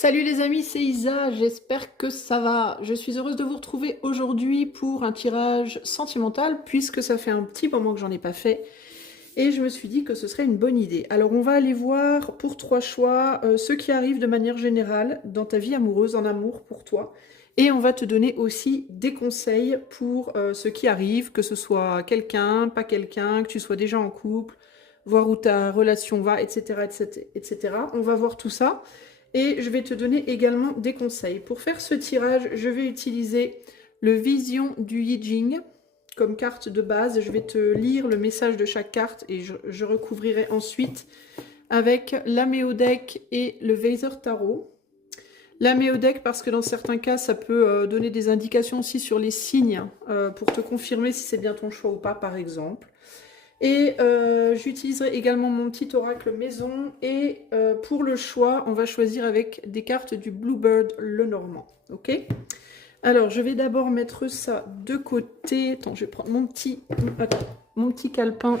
Salut les amis, c'est Isa, j'espère que ça va. Je suis heureuse de vous retrouver aujourd'hui pour un tirage sentimental puisque ça fait un petit moment que j'en ai pas fait et je me suis dit que ce serait une bonne idée. Alors on va aller voir pour trois choix ce qui arrive de manière générale dans ta vie amoureuse, en amour pour toi. Et on va te donner aussi des conseils pour ce qui arrive, que ce soit quelqu'un, pas quelqu'un, que tu sois déjà en couple, voir où ta relation va, etc., etc., etc. On va voir tout ça. Et je vais te donner également des conseils. Pour faire ce tirage, je vais utiliser le Vision du I Ching comme carte de base. Je vais te lire le message de chaque carte et je recouvrirai ensuite avec l'Améodec et le Weiser Tarot. L'Améodec parce que dans certains cas, ça peut donner des indications aussi sur les signes pour te confirmer si c'est bien ton choix ou pas, par exemple. Et j'utiliserai également mon petit oracle maison. Et pour le choix, on va choisir avec des cartes du Bluebird Lenormand. Ok? Alors, je vais d'abord mettre ça de côté. Attends, je vais prendre mon petit calepin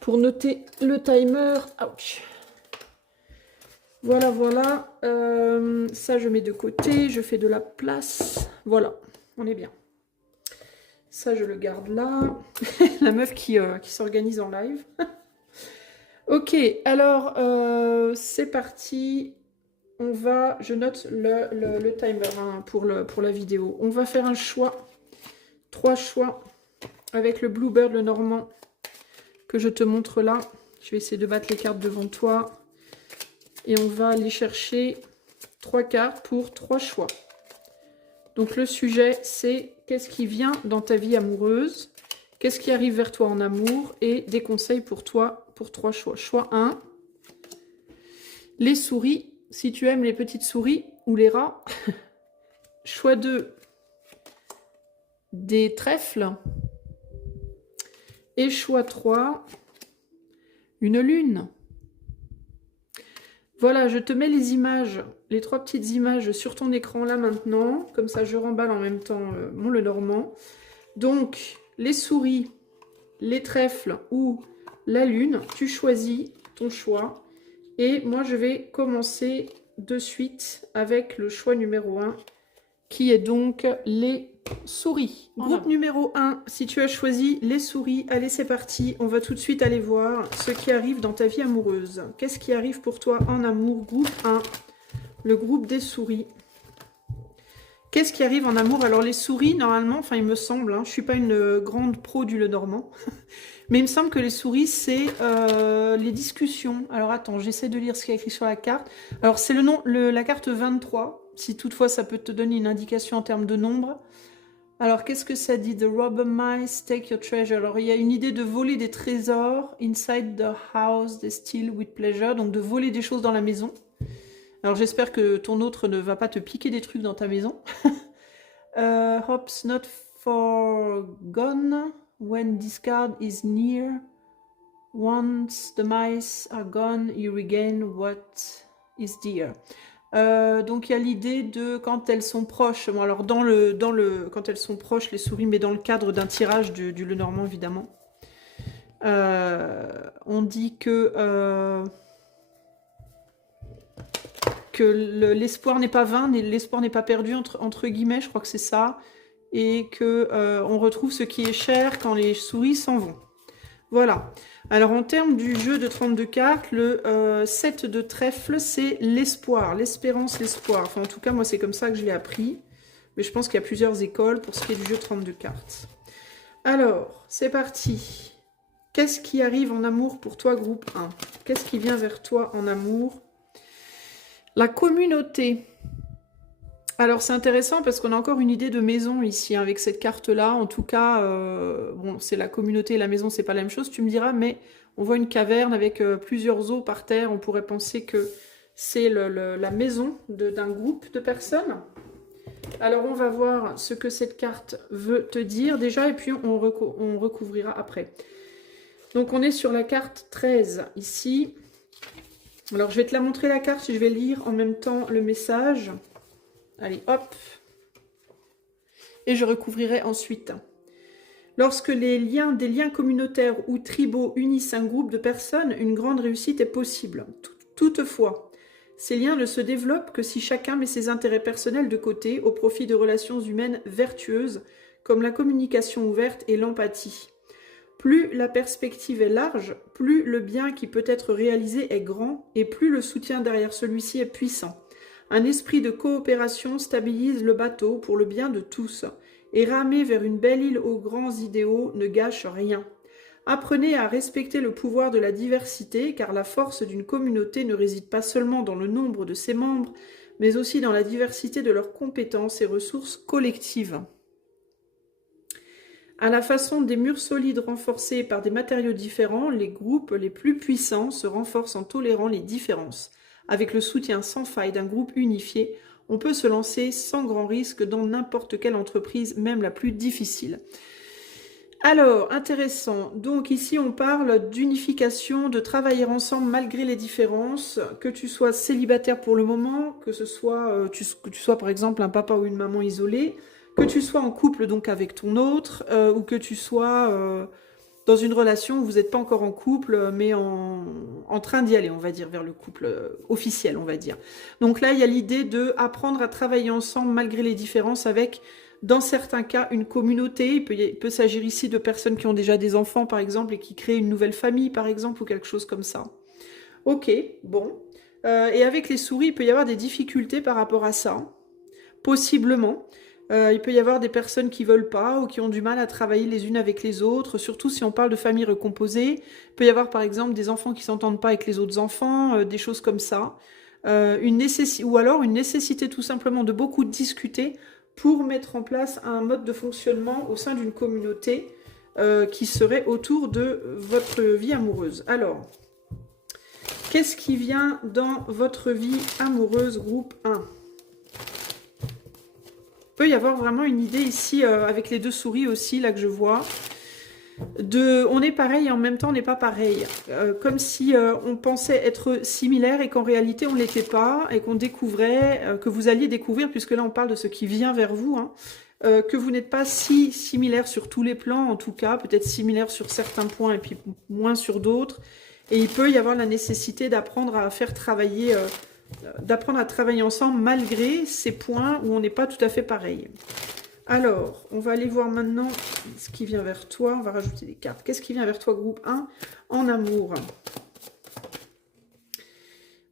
pour noter le timer. Ouch. Voilà, voilà. Ça, je mets de côté. Je fais de la place. Voilà, on est bien. Ça, je le garde là. La meuf qui s'organise en live. Ok, alors, c'est parti. Je note le timer hein, pour la vidéo. On va faire un choix. 3 choix avec le Bluebird, le Normand, que je te montre là. Je vais essayer de battre les cartes devant toi. Et on va aller chercher 3 cartes pour 3 choix. Donc le sujet, c'est qu'est-ce qui vient dans ta vie amoureuse, qu'est-ce qui arrive vers toi en amour et des conseils pour toi pour 3 choix. Choix 1, les souris, si tu aimes les petites souris ou les rats. Choix 2, des trèfles. Et choix 3, une lune. Voilà, je te mets les images, les 3 petites images sur ton écran là maintenant. Comme ça, je remballe en même temps mon Lenormand. Donc, les souris, les trèfles ou la lune, tu choisis ton choix. Et moi, je vais commencer de suite avec le choix numéro 1, qui est donc les souris. Groupe numéro 1, si tu as choisi les souris, allez, c'est parti. On va tout de suite aller voir ce qui arrive dans ta vie amoureuse. Qu'est-ce qui arrive pour toi en amour? Groupe 1, le groupe des souris. Qu'est-ce qui arrive en amour? Alors les souris, normalement, enfin il me semble, hein, je ne suis pas une grande pro du Lenormand, mais il me semble que les souris, c'est les discussions. Alors attends, j'essaie de lire ce qu'il y a écrit sur la carte. Alors c'est la carte 23, si toutefois ça peut te donner une indication en termes de nombre. Alors qu'est-ce que ça dit? The robber mice take your treasure. Alors il y a une idée de voler des trésors. Inside the house, they steal with pleasure. Donc de voler des choses dans la maison. Alors j'espère que ton autre ne va pas te piquer des trucs dans ta maison. Hope's not forgone when discard is near. Once the mice are gone, you regain what is dear. Donc il y a l'idée de quand elles sont proches. Bon, alors quand elles sont proches, les souris, mais dans le cadre d'un tirage du Lenormand évidemment. On dit que l'espoir n'est pas vain, l'espoir n'est pas perdu, entre guillemets, je crois que c'est ça, et que on retrouve ce qui est cher quand les souris s'en vont. Voilà. Alors en termes du jeu de 32 cartes, le 7 de trèfle, c'est l'espoir, l'espérance, l'espoir. Enfin en tout cas, moi c'est comme ça que je l'ai appris, mais je pense qu'il y a plusieurs écoles pour ce qui est du jeu de 32 cartes. Alors, c'est parti. Qu'est-ce qui arrive en amour pour toi, groupe 1? Qu'est-ce qui vient vers toi en amour? La communauté. Alors c'est intéressant parce qu'on a encore une idée de maison ici hein, avec cette carte-là. En tout cas, bon, c'est la communauté et la maison, c'est pas la même chose, tu me diras, mais on voit une caverne avec plusieurs os par terre. On pourrait penser que c'est la maison d'un groupe de personnes. Alors on va voir ce que cette carte veut te dire déjà et puis on recouvrira après. Donc on est sur la carte 13 ici. Alors, je vais te la montrer la carte, je vais lire en même temps le message. Allez, hop. Et je recouvrirai ensuite. Lorsque des liens communautaires ou tribaux unissent un groupe de personnes, une grande réussite est possible. Toutefois, Ces liens ne se développent que si chacun met ses intérêts personnels de côté au profit de relations humaines vertueuses, comme la communication ouverte et l'empathie. Plus la perspective est large, plus le bien qui peut être réalisé est grand et plus le soutien derrière celui-ci est puissant. Un esprit de coopération stabilise le bateau pour le bien de tous, et ramer vers une belle île aux grands idéaux ne gâche rien. Apprenez à respecter le pouvoir de la diversité, car la force d'une communauté ne réside pas seulement dans le nombre de ses membres, mais aussi dans la diversité de leurs compétences et ressources collectives. À la façon des murs solides renforcés par des matériaux différents, les groupes les plus puissants se renforcent en tolérant les différences. Avec le soutien sans faille d'un groupe unifié, on peut se lancer sans grand risque dans n'importe quelle entreprise, même la plus difficile. Alors, intéressant. Donc ici, on parle d'unification, de travailler ensemble malgré les différences, que tu sois célibataire pour le moment, que tu sois par exemple un papa ou une maman isolée, que tu sois en couple donc avec ton autre, ou que tu sois dans une relation où vous n'êtes pas encore en couple, mais en train d'y aller, on va dire, vers le couple officiel, on va dire. Donc là, il y a l'idée d'apprendre à travailler ensemble malgré les différences avec, dans certains cas, une communauté. Il peut s'agir ici de personnes qui ont déjà des enfants, par exemple, et qui créent une nouvelle famille, par exemple, ou quelque chose comme ça. Ok, bon. Et avec les souris, il peut y avoir des difficultés par rapport à ça, possiblement. Il peut y avoir des personnes qui ne veulent pas ou qui ont du mal à travailler les unes avec les autres, surtout si on parle de familles recomposées. Il peut y avoir par exemple des enfants qui ne s'entendent pas avec les autres enfants, des choses comme ça. Ou alors une nécessité tout simplement de beaucoup discuter pour mettre en place un mode de fonctionnement au sein d'une communauté qui serait autour de votre vie amoureuse. Alors, qu'est-ce qui vient dans votre vie amoureuse, groupe 1 ? Il peut y avoir vraiment une idée ici, avec les deux souris aussi, là que je vois, on est pareil et en même temps on n'est pas pareil. Comme si on pensait être similaire et qu'en réalité on ne l'était pas, et qu'on découvrait, que vous alliez découvrir, puisque là on parle de ce qui vient vers vous, hein, que vous n'êtes pas si similaire sur tous les plans, en tout cas, peut-être similaire sur certains points et puis moins sur d'autres. Et il peut y avoir la nécessité d'apprendre à faire travailler... d'apprendre à travailler ensemble malgré ces points où on n'est pas tout à fait pareil. Alors, on va aller voir maintenant ce qui vient vers toi. On va rajouter des cartes. Qu'est-ce qui vient vers toi, groupe 1, en amour?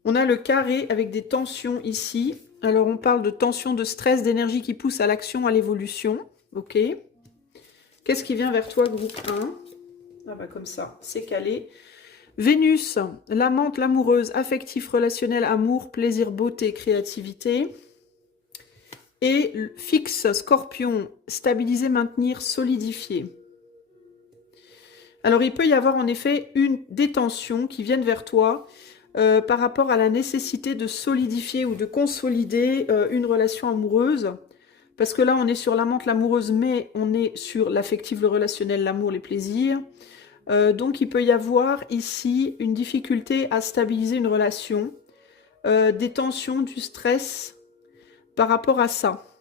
On a le carré avec des tensions ici. Alors, on parle de tension, de stress, d'énergie qui pousse à l'action, à l'évolution. Ok. Qu'est-ce qui vient vers toi, groupe 1? Ah bah comme ça, c'est calé. Vénus, l'amante, l'amoureuse, affectif, relationnel, amour, plaisir, beauté, créativité. Et fixe, scorpion, stabiliser, maintenir, solidifier. Alors il peut y avoir en effet des tensions qui viennent vers toi par rapport à la nécessité de solidifier ou de consolider une relation amoureuse. Parce que là on est sur l'amante, l'amoureuse, mais on est sur l'affectif, le relationnel, l'amour, les plaisirs. Donc il peut y avoir ici une difficulté à stabiliser une relation, des tensions, du stress par rapport à ça.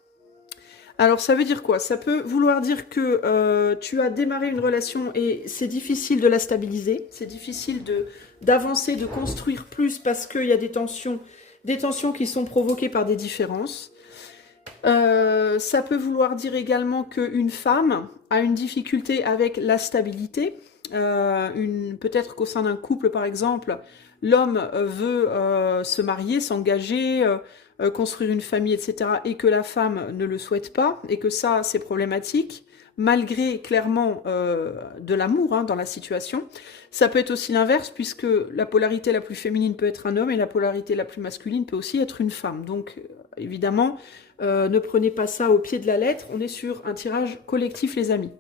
Alors ça veut dire quoi? Ça peut vouloir dire que tu as démarré une relation et c'est difficile de la stabiliser, c'est difficile d'avancer, de construire plus parce qu'il y a des tensions qui sont provoquées par des différences. Ça peut vouloir dire également qu'une femme a une difficulté avec la stabilité. Peut-être qu'au sein d'un couple, par exemple, l'homme veut se marier, s'engager, construire une famille, etc., et que la femme ne le souhaite pas, et que ça, c'est problématique, malgré clairement de l'amour dans la situation. Ça peut être aussi l'inverse, puisque la polarité la plus féminine peut être un homme, et la polarité la plus masculine peut aussi être une femme. Donc, évidemment, ne prenez pas ça au pied de la lettre, on est sur un tirage collectif, les amis.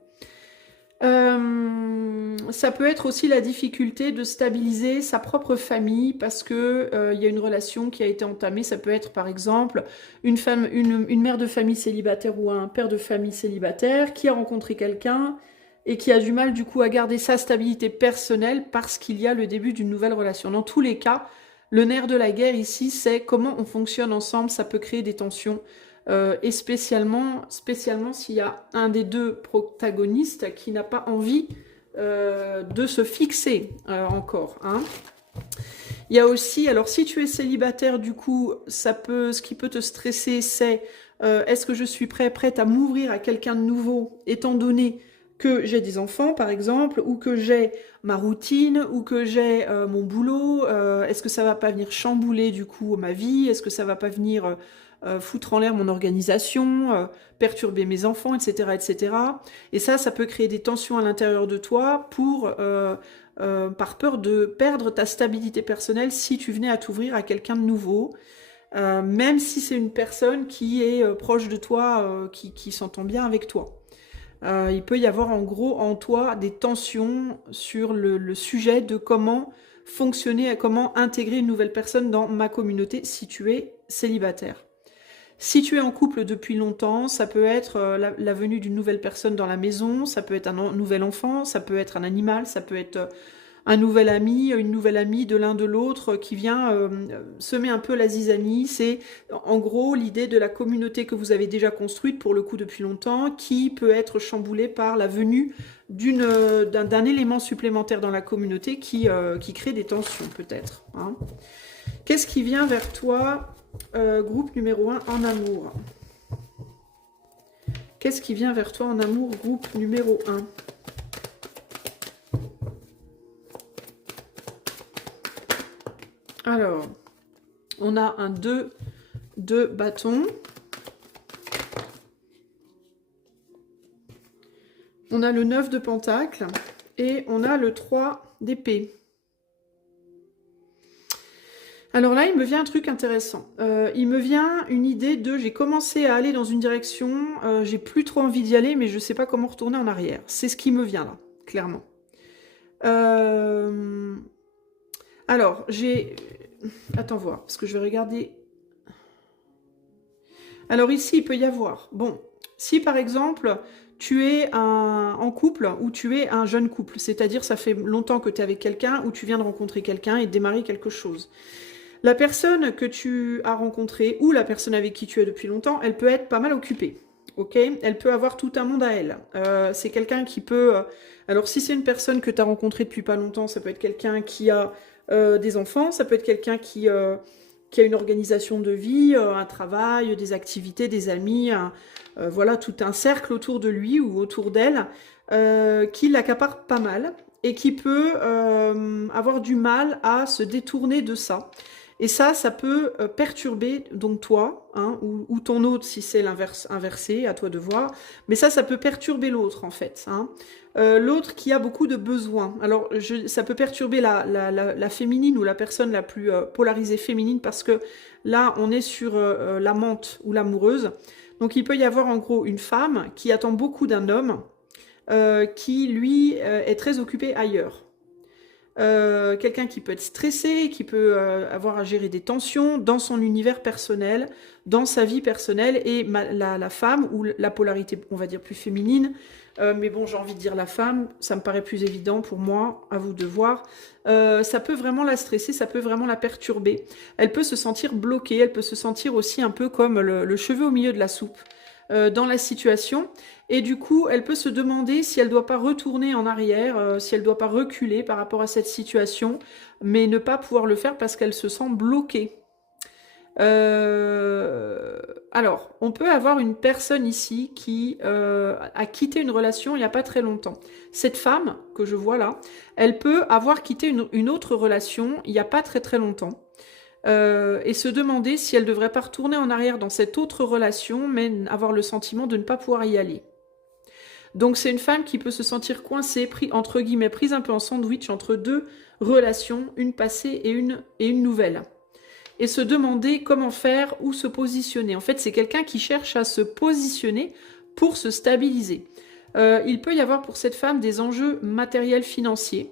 Ça peut être aussi la difficulté de stabiliser sa propre famille parce que y a une relation qui a été entamée. Ça peut être par exemple une mère de famille célibataire ou un père de famille célibataire qui a rencontré quelqu'un et qui a du mal du coup à garder sa stabilité personnelle parce qu'il y a le début d'une nouvelle relation. Dans tous les cas, le nerf de la guerre ici, c'est comment on fonctionne ensemble. Ça peut créer des tensions. Et spécialement s'il y a un des deux protagonistes qui n'a pas envie de se fixer encore. Il y a aussi, alors si tu es célibataire, du coup, ce qui peut te stresser, c'est est-ce que je suis prête à m'ouvrir à quelqu'un de nouveau, étant donné que j'ai des enfants, par exemple, ou que j'ai ma routine, ou que j'ai mon boulot, est-ce que ça va pas venir chambouler, du coup, ma vie, est-ce que ça va pas venir foutre en l'air mon organisation, perturber mes enfants, etc., etc. Et cetera. Et ça peut créer des tensions à l'intérieur de toi par peur de perdre ta stabilité personnelle si tu venais à t'ouvrir à quelqu'un de nouveau, même si c'est une personne qui est proche de toi, qui s'entend bien avec toi. Il peut y avoir en gros en toi des tensions sur le sujet de comment fonctionner, comment intégrer une nouvelle personne dans ma communauté si tu es célibataire. Si tu es en couple depuis longtemps, ça peut être la venue d'une nouvelle personne dans la maison, ça peut être un nouvel enfant, ça peut être un animal, ça peut être un nouvel ami, une nouvelle amie de l'un de l'autre qui vient semer un peu la zizanie. C'est en gros l'idée de la communauté que vous avez déjà construite pour le coup depuis longtemps qui peut être chamboulée par la venue d'un élément supplémentaire dans la communauté qui crée des tensions peut-être. Hein. Qu'est-ce qui vient vers toi, groupe numéro 1 en amour? Qu'est-ce qui vient vers toi en amour, groupe numéro 1? Alors, on a un 2 de bâton. On a le 9 de pentacle. Et on a le 3 d'épée. Alors là, il me vient un truc intéressant. Il me vient une idée de j'ai commencé à aller dans une direction, j'ai plus trop envie d'y aller, mais je ne sais pas comment retourner en arrière. C'est ce qui me vient là, clairement. Alors, j'ai... Attends voir, parce que je vais regarder. Alors ici, il peut y avoir... Bon, si par exemple, tu es en couple ou tu es un jeune couple, c'est-à-dire ça fait longtemps que tu es avec quelqu'un ou tu viens de rencontrer quelqu'un et de démarrer quelque chose. La personne que tu as rencontrée ou la personne avec qui tu es depuis longtemps, elle peut être pas mal occupée. Ok, elle peut avoir tout un monde à elle. C'est quelqu'un qui peut... alors si c'est une personne que tu as rencontrée depuis pas longtemps, ça peut être quelqu'un qui a des enfants, ça peut être quelqu'un qui a une organisation de vie, un travail, des activités, des amis, voilà, tout un cercle autour de lui ou autour d'elle qui l'accapare pas mal et qui peut avoir du mal à se détourner de ça. Et ça peut perturber donc toi, hein, ou ton autre si c'est inversé, à toi de voir. Mais ça peut perturber l'autre en fait. Hein. L'autre qui a beaucoup de besoins. Alors ça peut perturber la féminine ou la personne la plus polarisée féminine parce que là on est sur l'amante ou l'amoureuse. Donc il peut y avoir en gros une femme qui attend beaucoup d'un homme qui lui est très occupé ailleurs. Quelqu'un qui peut être stressé, qui peut avoir à gérer des tensions dans son univers personnel, dans sa vie personnelle, et la femme, ou la polarité, on va dire, plus féminine, mais bon, j'ai envie de dire la femme, ça me paraît plus évident pour moi, à vous de voir, ça peut vraiment la stresser, ça peut vraiment la perturber. Elle peut se sentir bloquée, elle peut se sentir aussi un peu comme le cheveu au milieu de la soupe dans la situation. Et du coup, elle peut se demander si elle ne doit pas retourner en arrière, si elle ne doit pas reculer par rapport à cette situation, mais ne pas pouvoir le faire parce qu'elle se sent bloquée. Alors, on peut avoir une personne ici qui a quitté une relation il n'y a pas très longtemps. Cette femme que je vois là, elle peut avoir quitté une autre relation il n'y a pas très longtemps. Et se demander si elle ne devrait pas retourner en arrière dans cette autre relation, mais avoir le sentiment de ne pas pouvoir y aller. Donc c'est une femme qui peut se sentir coincée, entre guillemets, prise un peu en sandwich entre deux relations, une passée et une nouvelle. Et se demander comment faire, où se positionner. En fait, c'est quelqu'un qui cherche à se positionner pour se stabiliser. Il peut y avoir pour cette femme des enjeux matériels financiers.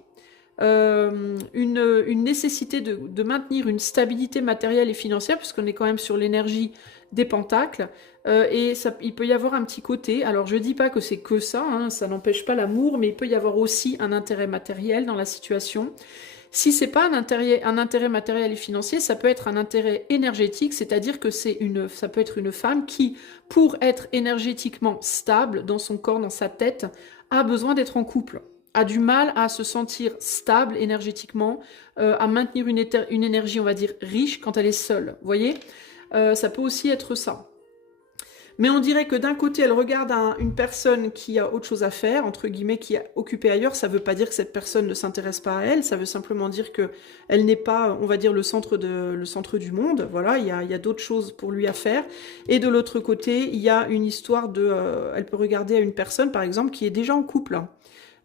Une nécessité de maintenir une stabilité matérielle et financière, puisqu'on est quand même sur l'énergie des pentacles, et il peut y avoir un petit côté, alors je dis pas que c'est que ça, hein, ça n'empêche pas l'amour, mais il peut y avoir aussi un intérêt matériel dans la situation. Si c'est pas un intérêt matériel et financier, ça peut être un intérêt énergétique, c'est-à-dire que ça peut être une femme qui, pour être énergétiquement stable dans son corps, dans sa tête, a besoin d'être en couple. a du mal à se sentir stable énergétiquement, à maintenir une énergie, on va dire, riche quand elle est seule. Vous voyez, ça peut aussi être ça. Mais on dirait que d'un côté, elle regarde une personne qui a autre chose à faire, entre guillemets, qui est occupée ailleurs. Ça ne veut pas dire que cette personne ne s'intéresse pas à elle, ça veut simplement dire qu'elle n'est pas, on va dire, le centre du monde. Voilà, il y a d'autres choses pour lui à faire. Et de l'autre côté, il y a une histoire elle peut regarder à une personne, par exemple, qui est déjà en couple, hein,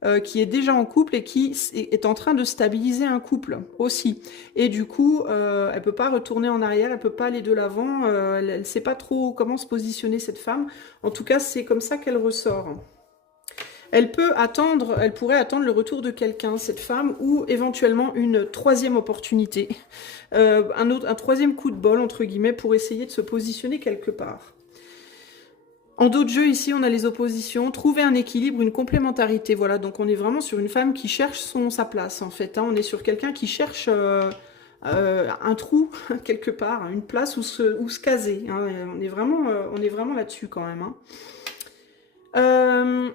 et qui est en train de stabiliser un couple aussi. Et du coup, elle peut pas retourner en arrière, elle peut pas aller de l'avant, elle ne sait pas trop comment se positionner, cette femme. En tout cas, c'est comme ça qu'elle ressort. Elle pourrait attendre le retour de quelqu'un, cette femme, ou éventuellement une troisième opportunité, un troisième coup de bol, entre guillemets, pour essayer de se positionner quelque part. En d'autres jeux, ici, on a les oppositions, trouver un équilibre, une complémentarité. Voilà, donc on est vraiment sur une femme qui cherche sa place, en fait. Hein. On est sur quelqu'un qui cherche un trou, quelque part, une place où se caser. Hein. On est vraiment là-dessus, quand même. Hein.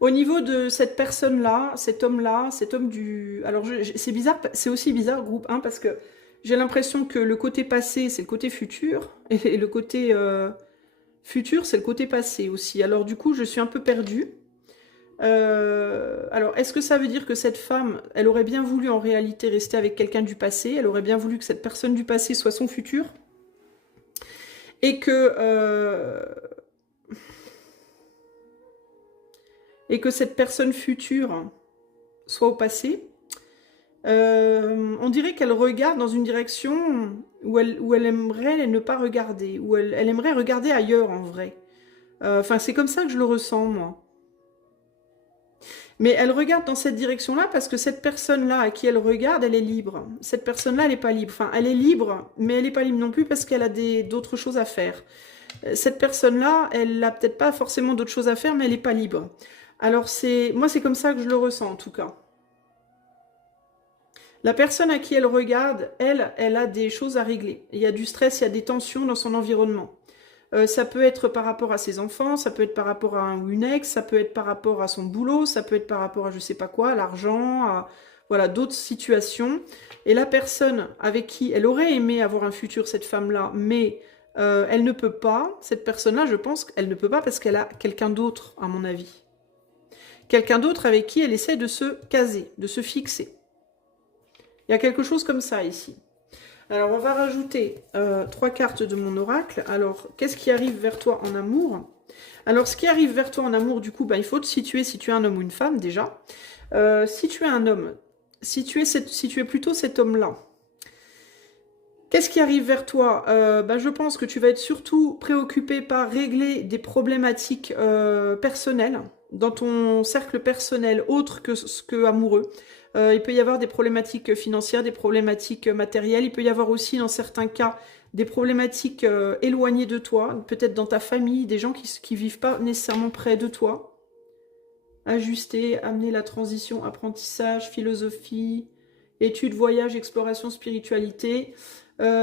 Au niveau de cette personne-là, cet homme du... Alors, c'est bizarre, c'est aussi bizarre, groupe 1, parce que j'ai l'impression que le côté passé, c'est le côté futur, et le côté futur, c'est le côté passé aussi. Alors du coup, je suis un peu perdue. Alors, est-ce que ça veut dire que cette femme, elle aurait bien voulu en réalité rester avec quelqu'un du passé, elle aurait bien voulu que cette personne du passé soit son futur, et que cette personne future soit au passé? On dirait qu'elle regarde dans une direction où elle aimerait ne pas regarder, où elle aimerait regarder ailleurs en vrai. Enfin, c'est comme ça que je le ressens, moi. Mais elle regarde dans cette direction-là parce que cette personne-là à qui elle regarde, elle est libre. Cette personne-là, elle n'est pas libre. Enfin, elle est libre, mais elle n'est pas libre non plus parce qu'elle a d'autres choses à faire. Cette personne-là, elle n'a peut-être pas forcément d'autres choses à faire, mais elle n'est pas libre. Alors, moi, c'est comme ça que je le ressens, en tout cas. La personne à qui elle regarde, elle a des choses à régler. Il y a du stress, il y a des tensions dans son environnement. Ça peut être par rapport à ses enfants, ça peut être par rapport à un ou une ex, ça peut être par rapport à son boulot, ça peut être par rapport à je sais pas quoi, à l'argent, à voilà, d'autres situations. Et la personne avec qui elle aurait aimé avoir un futur, cette femme-là, mais elle ne peut pas, cette personne-là, je pense qu'elle ne peut pas parce qu'elle a quelqu'un d'autre, à mon avis. Quelqu'un d'autre avec qui elle essaie de se caser, de se fixer. Il y a quelque chose comme ça ici. Alors, on va rajouter 3 cartes de mon oracle. Alors, qu'est-ce qui arrive vers toi en amour? Alors, ce qui arrive vers toi en amour, du coup, il faut te situer si tu es un homme ou une femme, déjà. Si tu es un homme, si tu es plutôt cet homme-là, qu'est-ce qui arrive vers toi? Je pense que tu vas être surtout préoccupé par régler des problématiques personnelles, dans ton cercle personnel, autre que amoureux. Il peut y avoir des problématiques financières, des problématiques matérielles. Il peut y avoir aussi, dans certains cas, des problématiques éloignées de toi, peut-être dans ta famille, des gens qui vivent pas nécessairement près de toi. Ajuster, amener la transition, apprentissage, philosophie, études, voyage, exploration, spiritualité.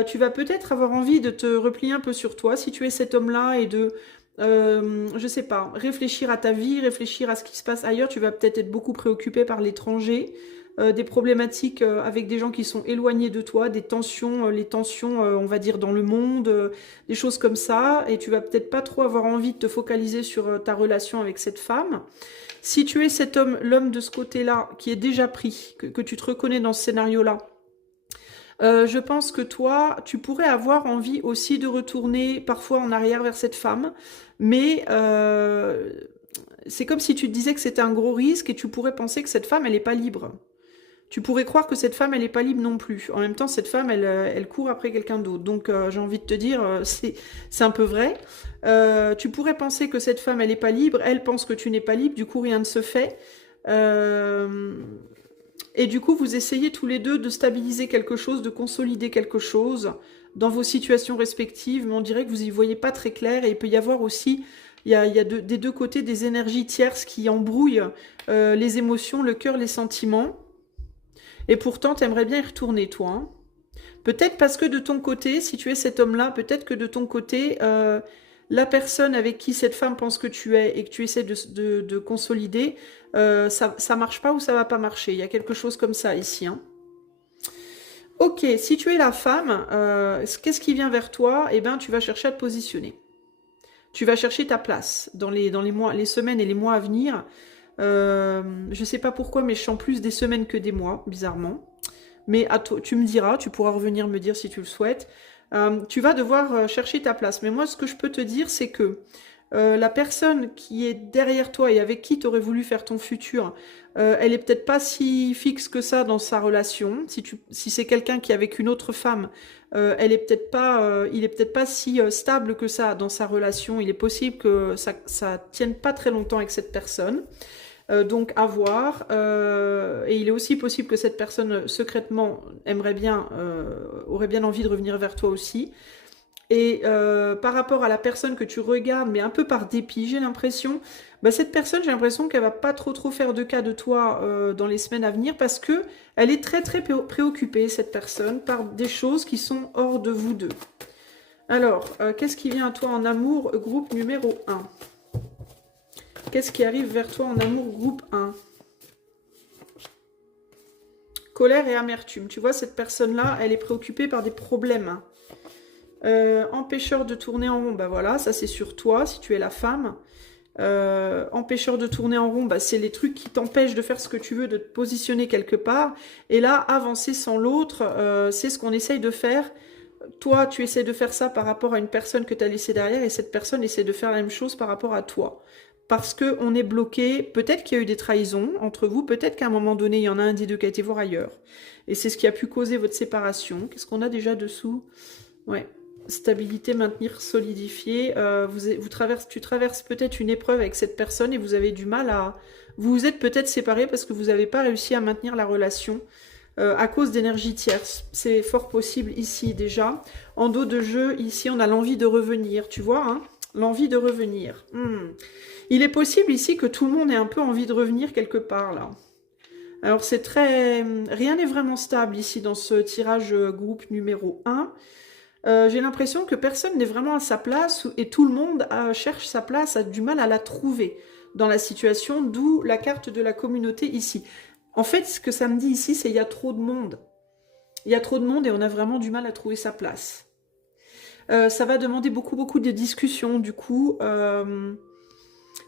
Tu vas peut-être avoir envie de te replier un peu sur toi, si tu es cet homme-là, et de... je sais pas, réfléchir à ta vie, réfléchir à ce qui se passe ailleurs. Tu vas peut-être être beaucoup préoccupé par l'étranger, des problématiques avec des gens qui sont éloignés de toi, des tensions, les tensions, on va dire, dans le monde, des choses comme ça. Et tu vas peut-être pas trop avoir envie de te focaliser sur ta relation avec cette femme. Si tu es cet homme, l'homme de ce côté-là, qui est déjà pris, que tu te reconnais dans ce scénario-là, je pense que toi, tu pourrais avoir envie aussi de retourner parfois en arrière vers cette femme, mais c'est comme si tu te disais que c'était un gros risque et tu pourrais penser que cette femme, elle n'est pas libre. Tu pourrais croire que cette femme, elle n'est pas libre non plus. En même temps, cette femme, elle court après quelqu'un d'autre. Donc, j'ai envie de te dire, c'est un peu vrai. Tu pourrais penser que cette femme, elle n'est pas libre. Elle pense que tu n'es pas libre. Du coup, rien ne se fait. Et du coup, vous essayez tous les deux de stabiliser quelque chose, de consolider quelque chose dans vos situations respectives. Mais on dirait que vous n'y voyez pas très clair. Et il peut y avoir aussi... Il y a des deux côtés des énergies tierces qui embrouillent les émotions, le cœur, les sentiments. Et pourtant, tu aimerais bien y retourner, toi. Hein. Peut-être parce que de ton côté, si tu es cet homme-là, peut-être que de ton côté, la personne avec qui cette femme pense que tu es et que tu essaies de consolider, ça marche pas ou ça va pas marcher. Il y a quelque chose comme ça ici, hein. Ok, si tu es la femme, qu'est-ce qui vient vers toi? Eh bien, tu vas chercher à te positionner. Tu vas chercher ta place dans les mois, les semaines et les mois à venir. Je sais pas pourquoi, mais je sens plus des semaines que des mois, bizarrement. Mais à toi, tu me diras, tu pourras revenir me dire si tu le souhaites. Tu vas devoir chercher ta place. Mais moi, ce que je peux te dire, c'est que la personne qui est derrière toi et avec qui tu aurais voulu faire ton futur, elle est peut-être pas si fixe que ça dans sa relation. Si c'est quelqu'un qui est avec une autre femme, il est peut-être pas si stable que ça dans sa relation. Il est possible que ça tienne pas très longtemps avec cette personne. Donc à voir. Et il est aussi possible que cette personne secrètement aurait bien envie de revenir vers toi aussi. Et par rapport à la personne que tu regardes, mais un peu par dépit, j'ai l'impression, bah, cette personne, j'ai l'impression qu'elle va pas trop faire de cas de toi dans les semaines à venir parce que elle est très préoccupée, cette personne, par des choses qui sont hors de vous deux. Alors, qu'est-ce qui vient à toi en amour, groupe numéro 1? Qu'est-ce qui arrive vers toi en amour, groupe 1? Colère et amertume. Tu vois, cette personne-là, elle est préoccupée par des problèmes. Empêcheur de tourner en rond, bah voilà, ça c'est sur toi, si tu es la femme. Empêcheur de tourner en rond, bah, c'est les trucs qui t'empêchent de faire ce que tu veux, de te positionner quelque part. Et là, avancer sans l'autre, c'est ce qu'on essaye de faire. Toi, tu essaies de faire ça par rapport à une personne que tu as laissée derrière et cette personne essaie de faire la même chose par rapport à toi. Parce qu'on est bloqué, peut-être qu'il y a eu des trahisons entre vous, peut-être qu'à un moment donné, il y en a un des deux qui a été voir ailleurs. Et c'est ce qui a pu causer votre séparation. Qu'est-ce qu'on a déjà dessous? Ouais. Stabilité, maintenir, solidifier. Tu traverses peut-être une épreuve avec cette personne et vous avez du mal à... Vous vous êtes peut-être séparés parce que vous n'avez pas réussi à maintenir la relation à cause d'énergie tierce. C'est fort possible ici déjà. En dos de jeu, ici, on a l'envie de revenir. Tu vois, hein, l'envie de revenir. Il est possible ici que tout le monde ait un peu envie de revenir quelque part, là. Alors, c'est très... Rien n'est vraiment stable ici dans ce tirage groupe numéro 1. J'ai l'impression que personne n'est vraiment à sa place et tout le monde cherche sa place, a du mal à la trouver dans la situation, d'où la carte de la communauté ici. En fait, ce que ça me dit ici, c'est qu'il y a trop de monde. Il y a trop de monde et on a vraiment du mal à trouver sa place. Ça va demander beaucoup de discussions, du coup,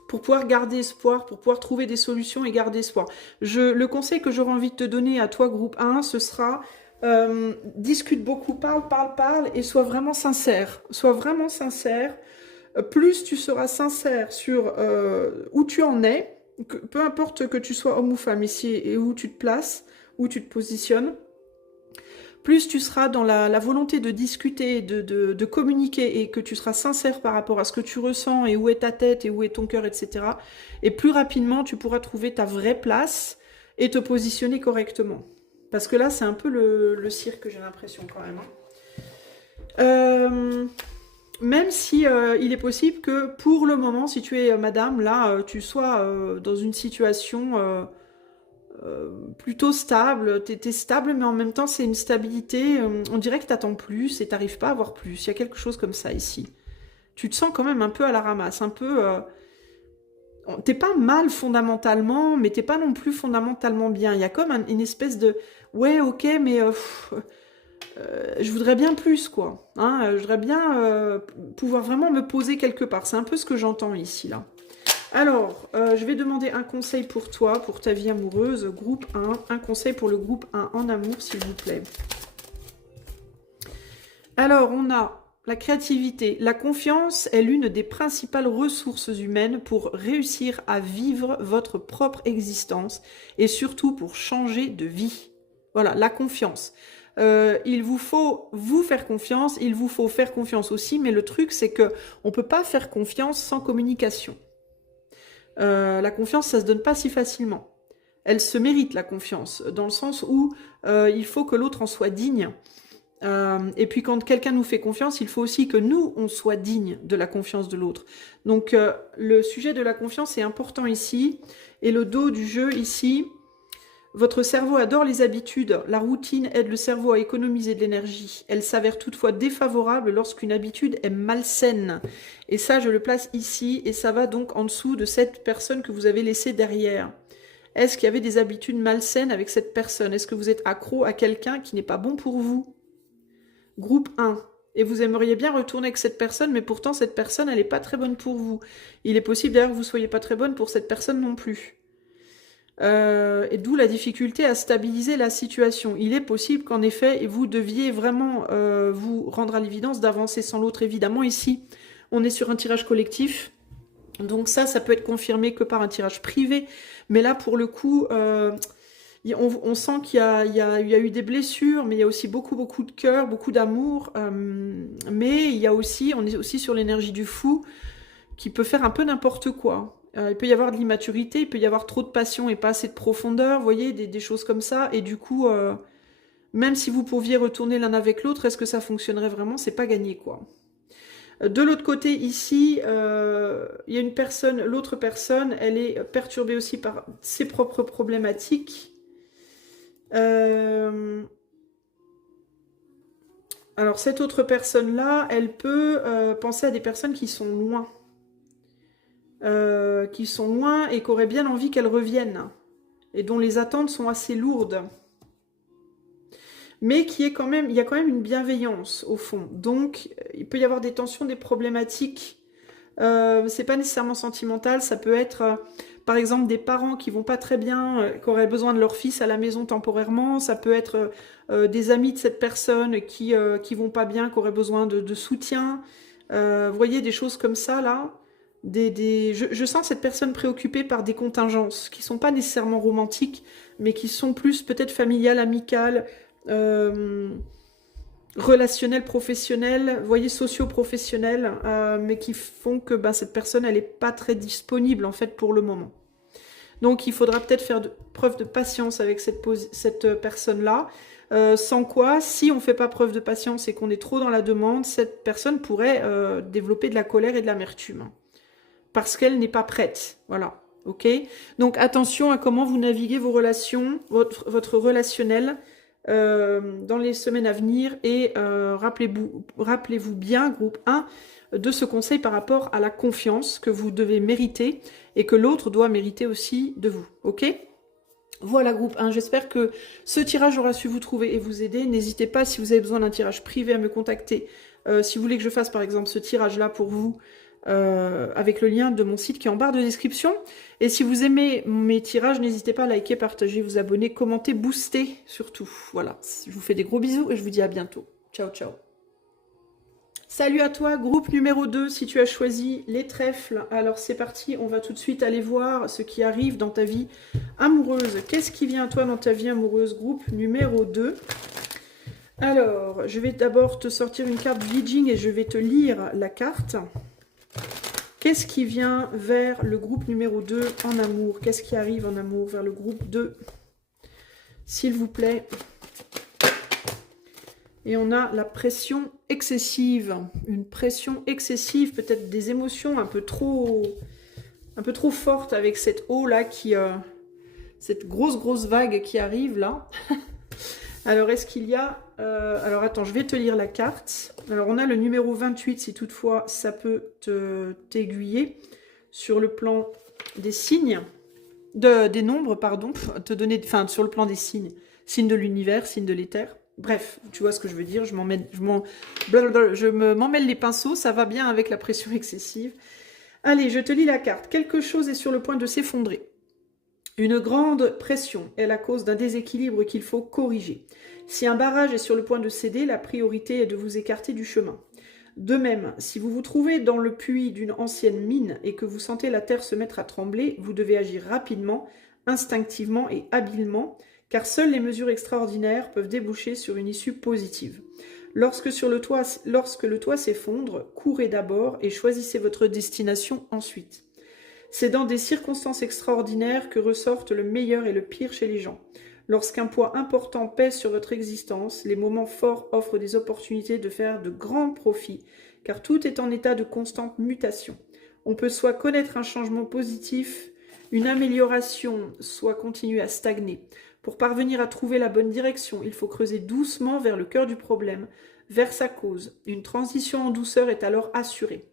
pour pouvoir garder espoir, pour pouvoir trouver des solutions et garder espoir. Le conseil que j'aurais envie de te donner à toi, groupe 1, ce sera... discute beaucoup, parle et sois vraiment sincère. Sois vraiment sincère. Plus tu seras sincère sur où tu en es, peu importe que tu sois homme ou femme ici et où tu te places, où tu te positionnes, plus tu seras dans la volonté de discuter, de communiquer et que tu seras sincère par rapport à ce que tu ressens et où est ta tête et où est ton cœur, etc. Et plus rapidement tu pourras trouver ta vraie place et te positionner correctement. Parce que là, c'est un peu le cirque, j'ai l'impression, quand même. Même si il est possible que, pour le moment, si tu es madame, là, tu sois dans une situation plutôt stable. Tu es stable, mais en même temps, c'est une stabilité. On dirait que tu attends plus et tu n'arrives pas à avoir plus. Il y a quelque chose comme ça, ici. Tu te sens quand même un peu à la ramasse, un peu... T'es pas mal fondamentalement, mais t'es pas non plus fondamentalement bien. Il y a comme une espèce de... Ouais, ok, mais je voudrais bien plus, quoi. Hein, je voudrais bien pouvoir vraiment me poser quelque part. C'est un peu ce que j'entends ici, là. Alors, je vais demander un conseil pour toi, pour ta vie amoureuse, groupe 1. Un conseil pour le groupe 1 en amour, s'il vous plaît. Alors, on a... La créativité, la confiance est l'une des principales ressources humaines pour réussir à vivre votre propre existence et surtout pour changer de vie. Voilà, la confiance. Il vous faut vous faire confiance, il vous faut faire confiance aussi, mais le truc c'est que on peut pas faire confiance sans communication. La confiance, ça se donne pas si facilement. Elle se mérite, la confiance, dans le sens où il faut que l'autre en soit digne. Et puis quand quelqu'un nous fait confiance, il faut aussi que nous, on soit digne de la confiance de l'autre. Donc le sujet de la confiance est important ici. Et le dos du jeu ici, Votre cerveau adore les habitudes. La routine aide le cerveau à économiser de l'énergie. Elle s'avère toutefois défavorable lorsqu'une habitude est malsaine. Et ça, je le place ici, et ça va donc en dessous de cette personne que vous avez laissée derrière. Est-ce qu'il y avait des habitudes malsaines avec cette personne? Est-ce que vous êtes accro à quelqu'un qui n'est pas bon pour vous? Groupe 1. Et vous aimeriez bien retourner avec cette personne, mais pourtant cette personne, elle n'est pas très bonne pour vous. Il est possible d'ailleurs que vous ne soyez pas très bonne pour cette personne non plus. Et d'où la difficulté à stabiliser la situation. Il est possible qu'en effet, vous deviez vraiment vous rendre à l'évidence d'avancer sans l'autre. Évidemment, ici, on est sur un tirage collectif. Donc ça peut être confirmé que par un tirage privé. Mais là, pour le coup, on sent qu'il y a eu des blessures, mais il y a aussi beaucoup de cœur, beaucoup d'amour. Mais il y a aussi, on est aussi sur l'énergie du fou qui peut faire un peu n'importe quoi. Il peut y avoir de l'immaturité, il peut y avoir trop de passion et pas assez de profondeur, vous voyez, des choses comme ça. Et du coup, même si vous pouviez retourner l'un avec l'autre, est-ce que ça fonctionnerait vraiment? C'est pas gagné, quoi. De l'autre côté, ici, il y a une personne, l'autre personne, elle est perturbée aussi par ses propres problématiques. Alors, cette autre personne-là, elle peut penser à des personnes qui sont loin. Et qui auraient bien envie qu'elles reviennent. Et dont les attentes sont assez lourdes. Mais il y a quand même une bienveillance au fond. Donc, il peut y avoir des tensions, des problématiques. C'est pas nécessairement sentimental, ça peut être, par exemple, des parents qui vont pas très bien, qui auraient besoin de leur fils à la maison temporairement. Ça peut être des amis de cette personne qui vont pas bien, qui auraient besoin de soutien. Vous voyez, des choses comme ça, là. Je sens cette personne préoccupée par des contingences qui sont pas nécessairement romantiques, mais qui sont plus peut-être familiales, amicales, relationnels, professionnels, vous voyez, socio-professionnels, mais qui font que cette personne, elle n'est pas très disponible en fait pour le moment. Donc il faudra peut-être faire preuve de patience avec cette personne-là. Sans quoi, si on ne fait pas preuve de patience et qu'on est trop dans la demande, cette personne pourrait développer de la colère et de l'amertume. Parce qu'elle n'est pas prête. Voilà. Ok. Donc attention à comment vous naviguez vos relations, votre relationnel dans les semaines à venir. Et rappelez-vous bien, groupe 1, de ce conseil par rapport à la confiance que vous devez mériter et que l'autre doit mériter aussi de vous. Ok ? Voilà, groupe 1, j'espère que ce tirage aura su vous trouver et vous aider. N'hésitez pas, si vous avez besoin d'un tirage privé, à me contacter. Si vous voulez que je fasse par exemple ce tirage-là pour vous, avec le lien de mon site qui est en barre de description. Et si vous aimez mes tirages, n'hésitez pas à liker, partager, vous abonner, commenter, booster surtout. Voilà, je vous fais des gros bisous et je vous dis à bientôt. Ciao, ciao. Salut à toi, groupe numéro 2, si tu as choisi les trèfles. Alors c'est parti, on va tout de suite aller voir ce qui arrive dans ta vie amoureuse. Qu'est-ce qui vient à toi dans ta vie amoureuse, groupe numéro 2? Alors, je vais d'abord te sortir une carte Yijing et je vais te lire la carte. Qu'est-ce qui vient vers le groupe numéro 2 en amour? Qu'est-ce qui arrive en amour vers le groupe 2? S'il vous plaît. Et on a la pression excessive. Une pression excessive, peut-être des émotions un peu trop fortes avec cette eau là cette grosse vague qui arrive là. Alors, est-ce qu'il y a... alors, attends, je vais te lire la carte. Alors, on a le numéro 28, si toutefois ça peut t'aiguiller sur le plan des signes, des nombres, pardon, te donner, enfin, sur le plan des signes. Signes de l'univers, signes de l'éther. Bref, tu vois ce que je veux dire, je me m'emmêle les pinceaux, ça va bien avec la pression excessive. Allez, je te lis la carte. Quelque chose est sur le point de s'effondrer. Une grande pression est la cause d'un déséquilibre qu'il faut corriger. Si un barrage est sur le point de céder, la priorité est de vous écarter du chemin. De même, si vous vous trouvez dans le puits d'une ancienne mine et que vous sentez la terre se mettre à trembler, vous devez agir rapidement, instinctivement et habilement, car seules les mesures extraordinaires peuvent déboucher sur une issue positive. Lorsque le toit s'effondre, courez d'abord et choisissez votre destination ensuite. C'est dans des circonstances extraordinaires que ressortent le meilleur et le pire chez les gens. Lorsqu'un poids important pèse sur votre existence, les moments forts offrent des opportunités de faire de grands profits, car tout est en état de constante mutation. On peut soit connaître un changement positif, une amélioration, soit continuer à stagner. Pour parvenir à trouver la bonne direction, il faut creuser doucement vers le cœur du problème, vers sa cause. Une transition en douceur est alors assurée.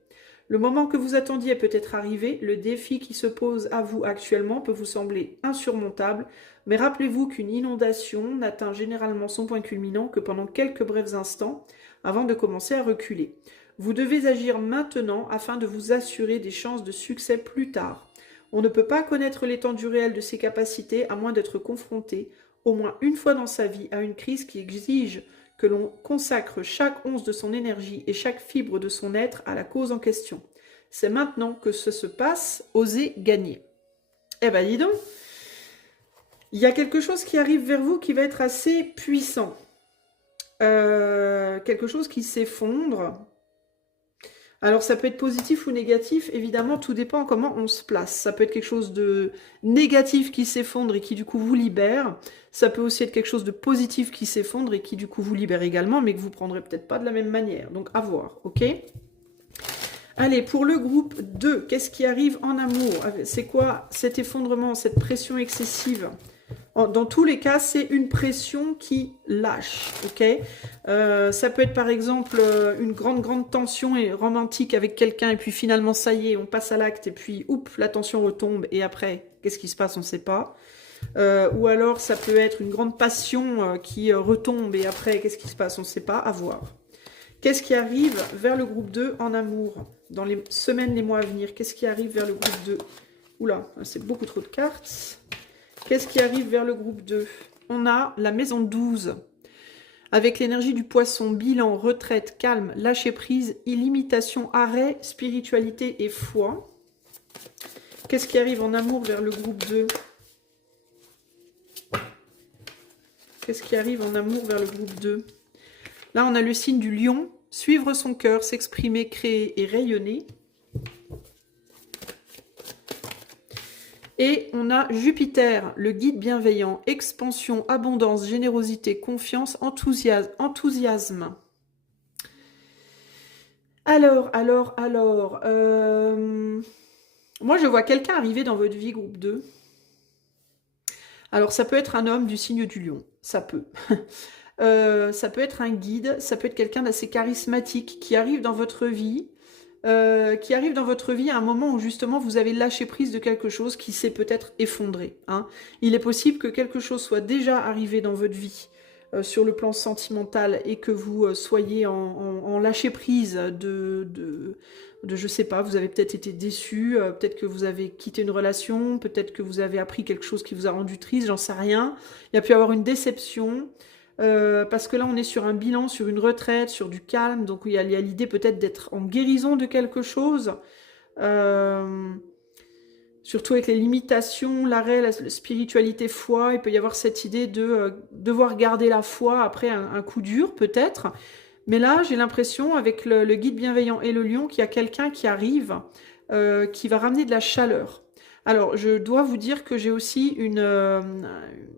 Le moment que vous attendiez est peut-être arrivé, le défi qui se pose à vous actuellement peut vous sembler insurmontable, mais rappelez-vous qu'une inondation n'atteint généralement son point culminant que pendant quelques brefs instants avant de commencer à reculer. Vous devez agir maintenant afin de vous assurer des chances de succès plus tard. On ne peut pas connaître l'étendue réelle de ses capacités à moins d'être confronté, au moins une fois dans sa vie, à une crise qui exige que l'on consacre chaque once de son énergie et chaque fibre de son être à la cause en question. C'est maintenant que ce se passe, osez gagner. Eh ben dis donc, il y a quelque chose qui arrive vers vous qui va être assez puissant. Quelque chose qui s'effondre. Alors ça peut être positif ou négatif, évidemment tout dépend comment on se place. Ça peut être quelque chose de négatif qui s'effondre et qui du coup vous libère. Ça peut aussi être quelque chose de positif qui s'effondre et qui du coup vous libère également, mais que vous prendrez peut-être pas de la même manière. Donc à voir, ok? Allez, pour le groupe 2, qu'est-ce qui arrive en amour? C'est quoi cet effondrement, cette pression excessive? Dans tous les cas, c'est une pression qui lâche, ok? Ça peut être par exemple une grande tension et romantique avec quelqu'un et puis finalement ça y est, on passe à l'acte et puis oups, la tension retombe et après, qu'est-ce qui se passe? On ne sait pas. Ou alors ça peut être une grande passion qui retombe et après, qu'est-ce qui se passe? On ne sait pas, à voir. Qu'est-ce qui arrive vers le groupe 2 en amour dans les semaines, les mois à venir? Qu'est-ce qui arrive vers le groupe 2? Oula, c'est beaucoup trop de cartes. Qu'est-ce qui arrive vers le groupe 2? On a la maison 12. Avec l'énergie du poisson, bilan, retraite, calme, lâcher prise, illimitation, arrêt, spiritualité et foi. Qu'est-ce qui arrive en amour vers le groupe 2? Qu'est-ce qui arrive en amour vers le groupe 2? Là, on a le signe du lion. Suivre son cœur, s'exprimer, créer et rayonner. Et on a Jupiter, le guide bienveillant, expansion, abondance, générosité, confiance, enthousiasme. Alors, moi je vois quelqu'un arriver dans votre vie, groupe 2. Alors ça peut être un homme du signe du lion, ça peut. Ça peut être un guide, ça peut être quelqu'un d'assez charismatique qui arrive dans votre vie. À un moment où justement vous avez lâché prise de quelque chose qui s'est peut-être effondré. Hein. Il est possible que quelque chose soit déjà arrivé dans votre vie sur le plan sentimental et que vous soyez en lâcher prise de je sais pas, vous avez peut-être été déçu, peut-être que vous avez quitté une relation, peut-être que vous avez appris quelque chose qui vous a rendu triste, j'en sais rien. Il y a pu y avoir une déception. Parce que là on est sur un bilan, sur une retraite, sur du calme, donc il y a l'idée peut-être d'être en guérison de quelque chose, surtout avec les limitations, l'arrêt, la spiritualité, foi, il peut y avoir cette idée de devoir garder la foi après un coup dur peut-être, mais là j'ai l'impression avec le guide bienveillant et le lion qu'il y a quelqu'un qui arrive, qui va ramener de la chaleur. Alors, je dois vous dire que j'ai aussi il y a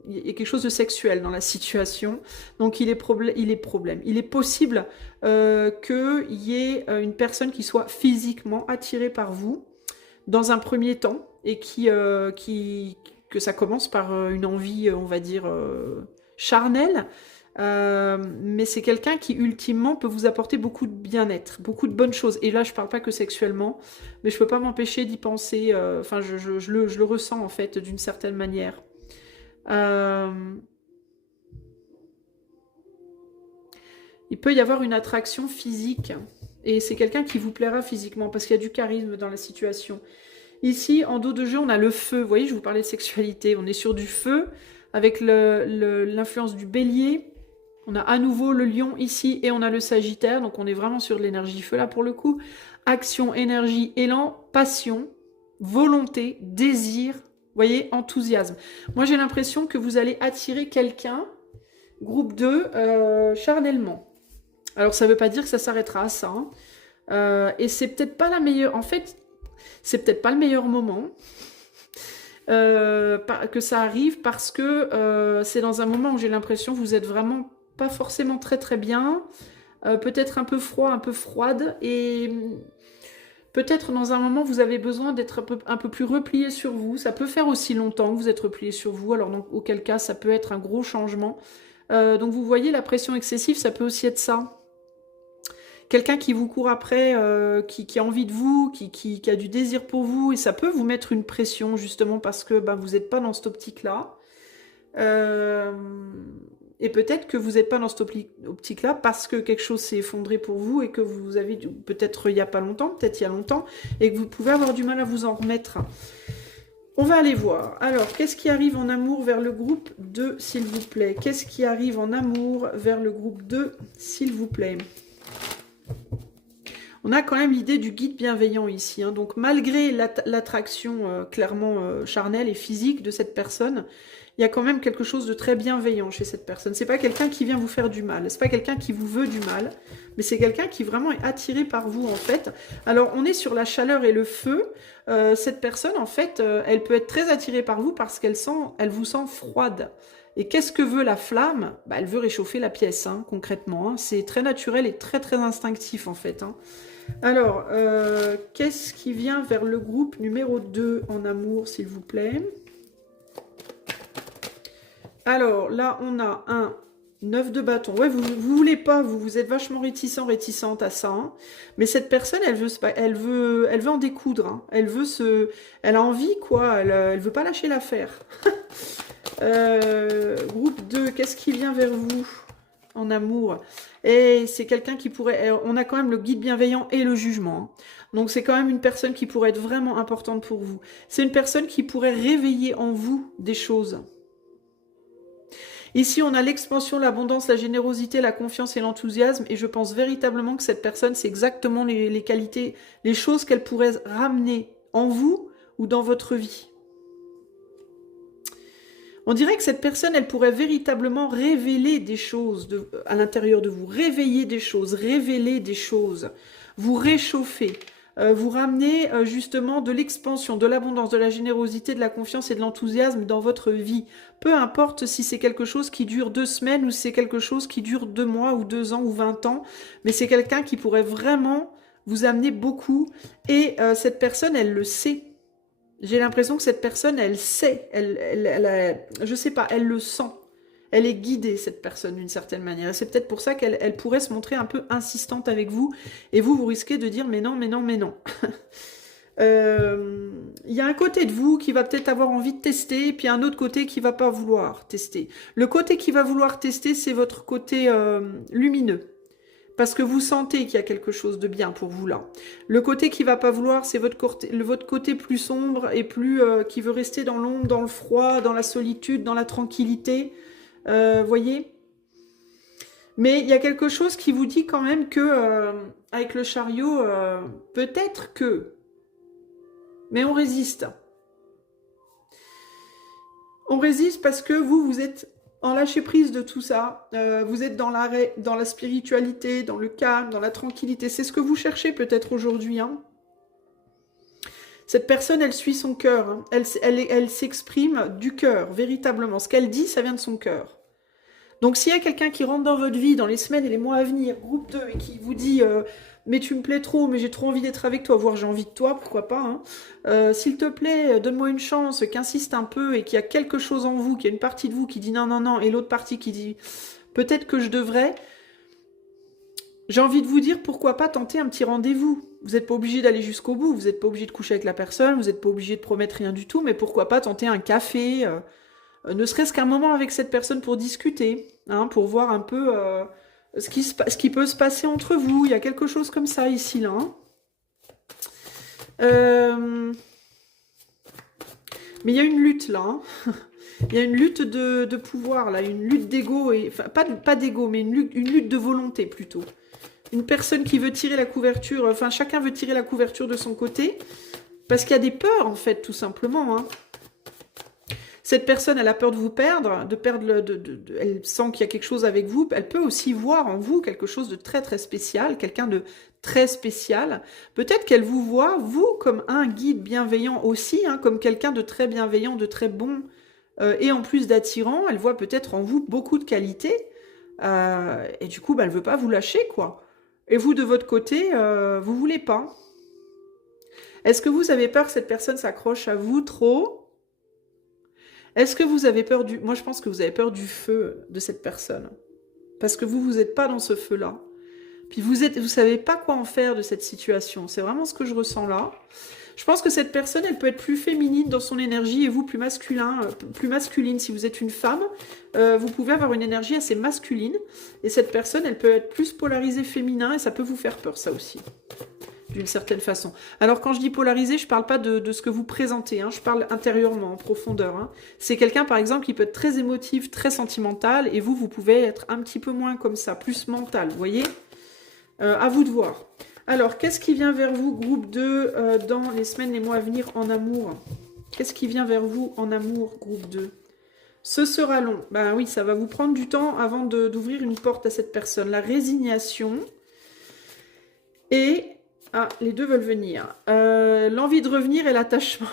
quelque chose de sexuel dans la situation. Donc, il est possible qu'il y ait une personne qui soit physiquement attirée par vous dans un premier temps et que ça commence par une envie, on va dire, charnelle. Mais c'est quelqu'un qui ultimement peut vous apporter beaucoup de bien-être, beaucoup de bonnes choses. Et là, je parle pas que sexuellement, mais je peux pas m'empêcher d'y penser. Enfin, je le ressens en fait d'une certaine manière. Il peut y avoir une attraction physique, et c'est quelqu'un qui vous plaira physiquement parce qu'il y a du charisme dans la situation. Ici, en dos de jeu, on a le feu. Vous voyez, je vous parlais de sexualité. On est sur du feu avec l'influence du bélier. On a à nouveau le lion ici et on a le sagittaire, donc on est vraiment sur de l'énergie feu là pour le coup. Action, énergie, élan, passion, volonté, désir, vous voyez, enthousiasme. Moi j'ai l'impression que vous allez attirer quelqu'un, groupe 2, charnellement. Alors ça ne veut pas dire que ça s'arrêtera à ça. Hein. Et c'est peut-être pas la meilleure... En fait, c'est peut-être pas le meilleur moment que ça arrive parce que c'est dans un moment où j'ai l'impression que vous êtes vraiment pas forcément très très bien, peut-être un peu froid, un peu froide, et Peut-être dans un moment, vous avez besoin d'être un peu plus replié sur vous. Ça peut faire aussi longtemps que vous êtes replié sur vous. Alors, donc, auquel cas, ça peut être un gros changement. Donc, vous voyez, la pression excessive, ça peut aussi être ça. Quelqu'un qui vous court après, qui a envie de vous, qui a du désir pour vous. Et ça peut vous mettre une pression, justement, parce que ben, vous n'êtes pas dans cette optique-là. Et peut-être que vous n'êtes pas dans cette optique-là parce que quelque chose s'est effondré pour vous et que vous avez, peut-être il n'y a pas longtemps, peut-être il y a longtemps, et que vous pouvez avoir du mal à vous en remettre. On va aller voir. Alors, qu'est-ce qui arrive en amour vers le groupe 2, s'il vous plaît? Qu'est-ce qui arrive en amour vers le groupe 2, s'il vous plaît? On a quand même l'idée du guide bienveillant ici. Hein. Donc, malgré l'attraction clairement charnelle et physique de cette personne, il y a quand même quelque chose de très bienveillant chez cette personne. C'est pas quelqu'un qui vient vous faire du mal, c'est pas quelqu'un qui vous veut du mal, mais c'est quelqu'un qui vraiment est attiré par vous en fait. Alors on est sur la chaleur et le feu. Cette personne en fait, elle peut être très attirée par vous parce qu'elle vous sent froide. Et qu'est-ce que veut la flamme? Bah, elle veut réchauffer la pièce, hein, concrètement. Hein. C'est très naturel et très très instinctif en fait. Hein. Alors, qu'est-ce qui vient vers le groupe numéro 2 en amour, s'il vous plaît? Alors, là, on a un 9 de bâton. Ouais, vous voulez pas, vous êtes vachement réticente à ça. Hein. Mais cette personne, elle veut en découdre. Hein. Elle a envie, quoi. Elle veut pas lâcher l'affaire. Groupe 2, qu'est-ce qui vient vers vous en amour? Et c'est quelqu'un qui pourrait... On a quand même le guide bienveillant et le jugement. Hein. Donc, c'est quand même une personne qui pourrait être vraiment importante pour vous. C'est une personne qui pourrait réveiller en vous des choses. Ici, on a l'expansion, l'abondance, la générosité, la confiance et l'enthousiasme. Et je pense véritablement que cette personne, c'est exactement les qualités, les choses qu'elle pourrait ramener en vous ou dans votre vie. On dirait que cette personne, elle pourrait véritablement révéler des choses à l'intérieur de vous. Réveiller des choses, révéler des choses. Vous réchauffer. Vous ramener justement de l'expansion, de l'abondance, de la générosité, de la confiance et de l'enthousiasme dans votre vie. Peu importe si c'est quelque chose qui dure 2 semaines ou si c'est quelque chose qui dure 2 mois ou 2 ans ou 20 ans, mais c'est quelqu'un qui pourrait vraiment vous amener beaucoup et cette personne, elle le sait. J'ai l'impression que cette personne, elle sait, je sais pas, elle le sent. Elle est guidée, cette personne, d'une certaine manière. Et c'est peut-être pour ça qu'elle pourrait se montrer un peu insistante avec vous. Et vous risquez de dire « mais non, mais non, mais non ». Il y a un côté de vous qui va peut-être avoir envie de tester, et puis un autre côté qui va pas vouloir tester. Le côté qui va vouloir tester, c'est votre côté lumineux. Parce que vous sentez qu'il y a quelque chose de bien pour vous là. Le côté qui va pas vouloir, c'est votre côté plus sombre et plus qui veut rester dans l'ombre, dans le froid, dans la solitude, dans la tranquillité. Voyez? Mais il y a quelque chose qui vous dit quand même que, avec le chariot, peut-être que... Mais on résiste. On résiste parce que vous êtes en lâcher prise de tout ça. Vous êtes dans l'arrêt, dans la spiritualité, dans le calme, dans la tranquillité. C'est ce que vous cherchez peut-être aujourd'hui. Hein. Cette personne, elle suit son cœur. Hein. Elle s'exprime du cœur, véritablement. Ce qu'elle dit, ça vient de son cœur. Donc, s'il y a quelqu'un qui rentre dans votre vie dans les semaines et les mois à venir, groupe 2, et qui vous dit mais tu me plais trop, mais j'ai trop envie d'être avec toi, voire j'ai envie de toi, pourquoi pas. Hein. S'il te plaît, donne-moi une chance, qu'insiste un peu et qu'il y a quelque chose en vous, qu'il y a une partie de vous qui dit non, non, non, et l'autre partie qui dit peut-être que je devrais. J'ai envie de vous dire pourquoi pas tenter un petit rendez-vous. Vous n'êtes pas obligé d'aller jusqu'au bout, vous n'êtes pas obligé de coucher avec la personne, vous n'êtes pas obligé de promettre rien du tout, mais pourquoi pas tenter un café, ne serait-ce qu'un moment avec cette personne pour discuter, hein, pour voir un peu ce qui peut se passer entre vous. Il y a quelque chose comme ça ici, là. Hein. Mais il y a une lutte, là. Hein. Il y a une lutte de pouvoir, là, une lutte d'ego, enfin, pas d'ego, mais une lutte de volonté, plutôt. Une personne qui veut tirer la couverture, enfin, chacun veut tirer la couverture de son côté, parce qu'il y a des peurs, en fait, tout simplement, hein. Cette personne, elle a peur de vous perdre, elle sent qu'il y a quelque chose avec vous. Elle peut aussi voir en vous quelque chose de très très spécial, quelqu'un de très spécial. Peut-être qu'elle vous voit, vous, comme un guide bienveillant aussi, hein, comme quelqu'un de très bienveillant, de très bon, et en plus d'attirant. Elle voit peut-être en vous beaucoup de qualités, et du coup, bah, elle ne veut pas vous lâcher, quoi. Et vous, de votre côté, vous ne voulez pas. Est-ce que vous avez peur que cette personne s'accroche à vous trop? Est-ce que vous avez peur du... Moi, je pense que vous avez peur du feu de cette personne. Parce que vous n'êtes pas dans ce feu-là. Puis vous savez pas quoi en faire de cette situation. C'est vraiment ce que je ressens là. Je pense que cette personne, elle peut être plus féminine dans son énergie et vous plus masculine. Si vous êtes une femme, vous pouvez avoir une énergie assez masculine. Et cette personne, elle peut être plus polarisée féminin et ça peut vous faire peur, ça aussi. D'une certaine façon. Alors quand je dis polarisé, je ne parle pas de ce que vous présentez, hein, je parle intérieurement, en profondeur. Hein. C'est quelqu'un par exemple qui peut être très émotif, très sentimental, et vous pouvez être un petit peu moins comme ça, plus mental, vous voyez, à vous de voir. Alors, qu'est-ce qui vient vers vous, groupe 2, dans les semaines, les mois à venir en amour? Qu'est-ce qui vient vers vous en amour, groupe 2? Ce sera long. Ben oui, ça va vous prendre du temps avant d'ouvrir une porte à cette personne. La résignation et... Ah, les deux veulent venir. L'envie de revenir et l'attachement.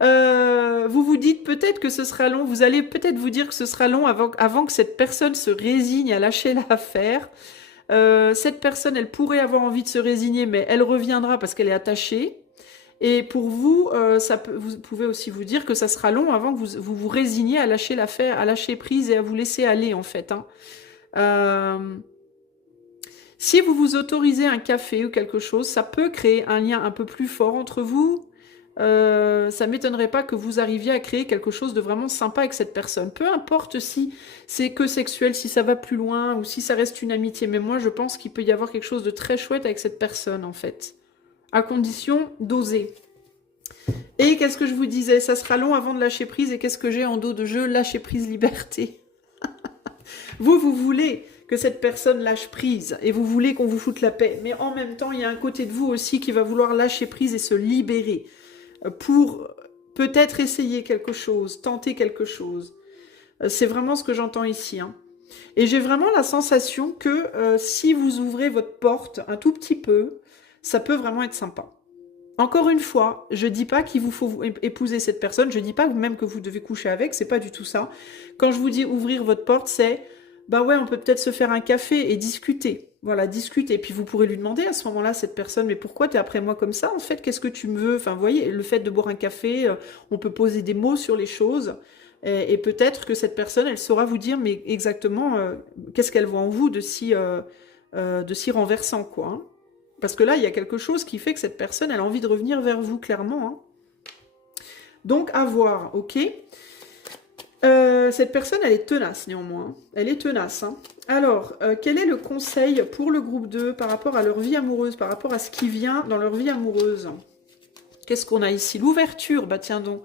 Vous vous dites peut-être que ce sera long. Vous allez peut-être vous dire que ce sera long avant que cette personne se résigne à lâcher l'affaire. Cette personne, elle pourrait avoir envie de se résigner, mais elle reviendra parce qu'elle est attachée. Et pour vous, vous pouvez aussi vous dire que ça sera long avant que vous résigniez à lâcher l'affaire, à lâcher prise et à vous laisser aller, en fait. Hein. Si vous vous autorisez un café ou quelque chose, ça peut créer un lien un peu plus fort entre vous. Ça ne m'étonnerait pas que vous arriviez à créer quelque chose de vraiment sympa avec cette personne. Peu importe si c'est que sexuel, si ça va plus loin ou si ça reste une amitié. Mais moi, je pense qu'il peut y avoir quelque chose de très chouette avec cette personne, en fait. À condition d'oser. Et qu'est-ce que je vous disais? Ça sera long avant de lâcher prise. Et qu'est-ce que j'ai en dos de jeu? Lâcher prise, liberté. Vous voulez que cette personne lâche prise et vous voulez qu'on vous foute la paix. Mais en même temps, il y a un côté de vous aussi qui va vouloir lâcher prise et se libérer pour peut-être essayer quelque chose, tenter quelque chose. C'est vraiment ce que j'entends ici. Hein. Et j'ai vraiment la sensation que si vous ouvrez votre porte un tout petit peu, ça peut vraiment être sympa. Encore une fois, je dis pas qu'il vous faut épouser cette personne, je dis pas même que vous devez coucher avec, c'est pas du tout ça. Quand je vous dis ouvrir votre porte, c'est bah ouais, on peut peut-être se faire un café et discuter. Voilà, discuter. Et puis vous pourrez lui demander à ce moment-là, cette personne, mais pourquoi t'es après moi comme ça? En fait, qu'est-ce que tu me veux? Enfin, vous voyez, le fait de boire un café, on peut poser des mots sur les choses. Et peut-être que cette personne, elle saura vous dire, mais exactement, qu'est-ce qu'elle voit en vous de si renversant, quoi. Hein. Parce que là, il y a quelque chose qui fait que cette personne, elle a envie de revenir vers vous, clairement. Hein. Donc, à voir, ok? Cette personne, elle est tenace néanmoins. Elle est tenace. Hein. Alors, quel est le conseil pour le groupe 2 par rapport à leur vie amoureuse, par rapport à ce qui vient dans leur vie amoureuse? Qu'est-ce qu'on a ici? L'ouverture, bah tiens donc.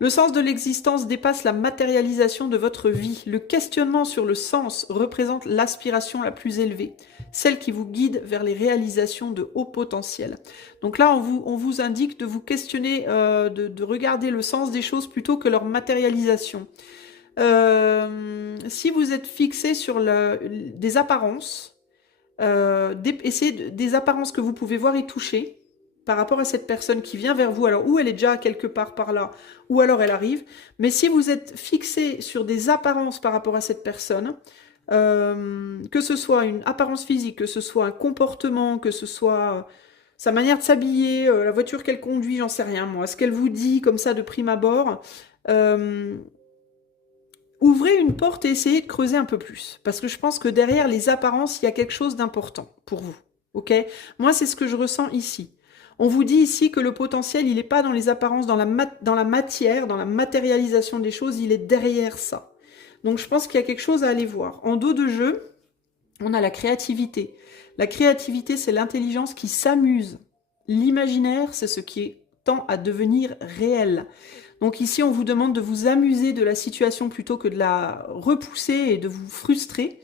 Le sens de l'existence dépasse la matérialisation de votre vie. Le questionnement sur le sens représente l'aspiration la plus élevée, celle qui vous guide vers les réalisations de haut potentiel. Donc là, on vous indique de vous questionner, de regarder le sens des choses plutôt que leur matérialisation. Si vous êtes fixé sur des apparences, essayez des apparences que vous pouvez voir et toucher, par rapport à cette personne qui vient vers vous, alors ou elle est déjà quelque part par là, ou alors elle arrive, mais si vous êtes fixé sur des apparences par rapport à cette personne, que ce soit une apparence physique, que ce soit un comportement, que ce soit sa manière de s'habiller, la voiture qu'elle conduit, j'en sais rien moi, ce qu'elle vous dit comme ça de prime abord, ouvrez une porte et essayez de creuser un peu plus, parce que je pense que derrière les apparences, il y a quelque chose d'important pour vous, ok? Moi, c'est ce que je ressens ici. On vous dit ici que le potentiel, il n'est pas dans les apparences, dans la matière, dans la matérialisation des choses, il est derrière ça. Donc je pense qu'il y a quelque chose à aller voir. En dos de jeu, on a la créativité. La créativité, c'est l'intelligence qui s'amuse. L'imaginaire, c'est ce qui tend à devenir réel. Donc ici, on vous demande de vous amuser de la situation plutôt que de la repousser et de vous frustrer.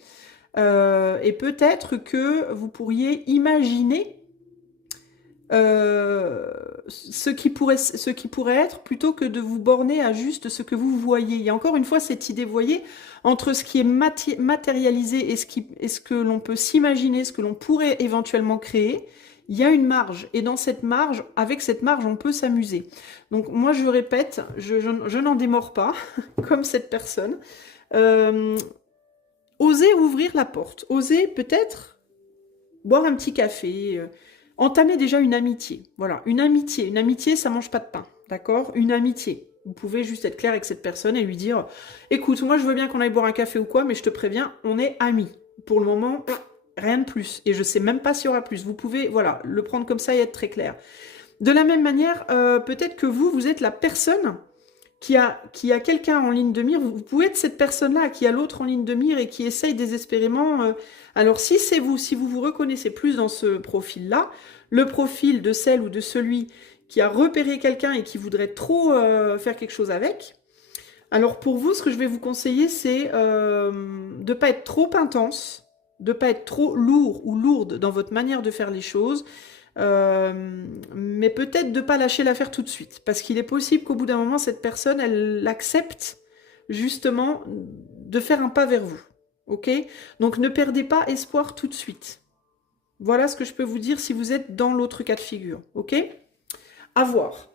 Et peut-être que vous pourriez imaginer ce qui pourrait être plutôt que de vous borner à juste ce que vous voyez. Il y a encore une fois cette idée, vous voyez, entre ce qui est matérialisé et ce que l'on peut s'imaginer, ce que l'on pourrait éventuellement créer, il y a une marge. Et dans cette marge, avec cette marge, on peut s'amuser. Donc moi, je répète, je n'en démords pas, comme cette personne. Osez ouvrir la porte. Osez peut-être boire un petit café, Entamez déjà une amitié. Voilà, une amitié. Une amitié, ça mange pas de pain. D'accord? Une amitié. Vous pouvez juste être clair avec cette personne et lui dire « Écoute, moi je veux bien qu'on aille boire un café ou quoi, mais je te préviens, on est amis. Pour le moment, rien de plus. Et je sais même pas s'il y aura plus. Vous pouvez, voilà, le prendre comme ça et être très clair. » De la même manière, peut-être que vous êtes la personne qui a quelqu'un en ligne de mire. Vous pouvez être cette personne-là qui a l'autre en ligne de mire et qui essaye désespérément. Alors si c'est vous, si vous vous reconnaissez plus dans ce profil-là, le profil de celle ou de celui qui a repéré quelqu'un et qui voudrait trop faire quelque chose avec, alors pour vous, ce que je vais vous conseiller, c'est de ne pas être trop intense, de ne pas être trop lourd ou lourde dans votre manière de faire les choses, mais peut-être de ne pas lâcher l'affaire tout de suite. Parce qu'il est possible qu'au bout d'un moment, cette personne, elle accepte justement de faire un pas vers vous. Ok? Donc ne perdez pas espoir tout de suite. Voilà ce que je peux vous dire si vous êtes dans l'autre cas de figure. Ok? À voir.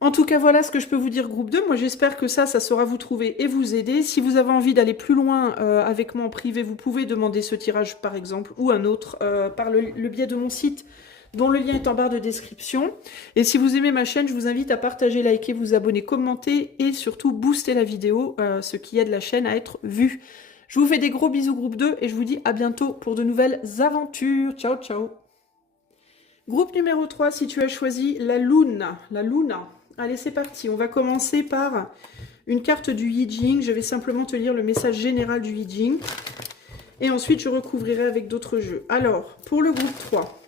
En tout cas, voilà ce que je peux vous dire, groupe 2. Moi, j'espère que ça saura vous trouver et vous aider. Si vous avez envie d'aller plus loin avec moi en privé, vous pouvez demander ce tirage, par exemple, ou un autre, par le biais de mon site, dont le lien est en barre de description. Et si vous aimez ma chaîne, je vous invite à partager, liker, vous abonner, commenter et surtout booster la vidéo, ce qui aide la chaîne à être vue. Je vous fais des gros bisous, groupe 2, et je vous dis à bientôt pour de nouvelles aventures. Ciao, ciao. Groupe numéro 3, si tu as choisi la Luna. Allez, c'est parti. On va commencer par une carte du I Ching. Je vais simplement te lire le message général du I Ching. Et ensuite, je recouvrirai avec d'autres jeux. Alors, pour le groupe 3.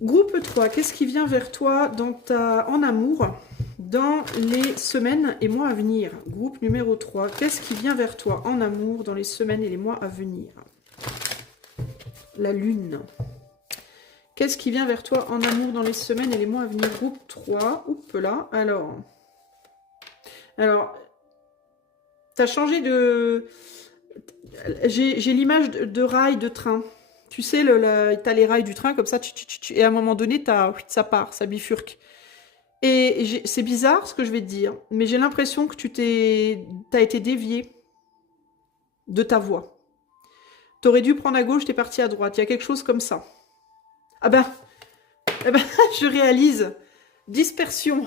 Groupe 3, qu'est-ce qui vient vers toi en amour dans les semaines et mois à venir? Groupe numéro 3, qu'est-ce qui vient vers toi en amour dans les semaines et les mois à venir? La Lune. Qu'est-ce qui vient vers toi en amour dans les semaines et les mois à venir? Groupe 3. Oups là. Alors, tu as changé de... J'ai l'image de rail de train. Tu sais, tu as les rails du train comme ça, et à un moment donné, ça part, ça bifurque. Et c'est bizarre ce que je vais te dire, mais j'ai l'impression que tu as été dévié de ta voie. Tu aurais dû prendre à gauche, tu es parti à droite. Il y a quelque chose comme ça. Ah ben, je réalise. Dispersion.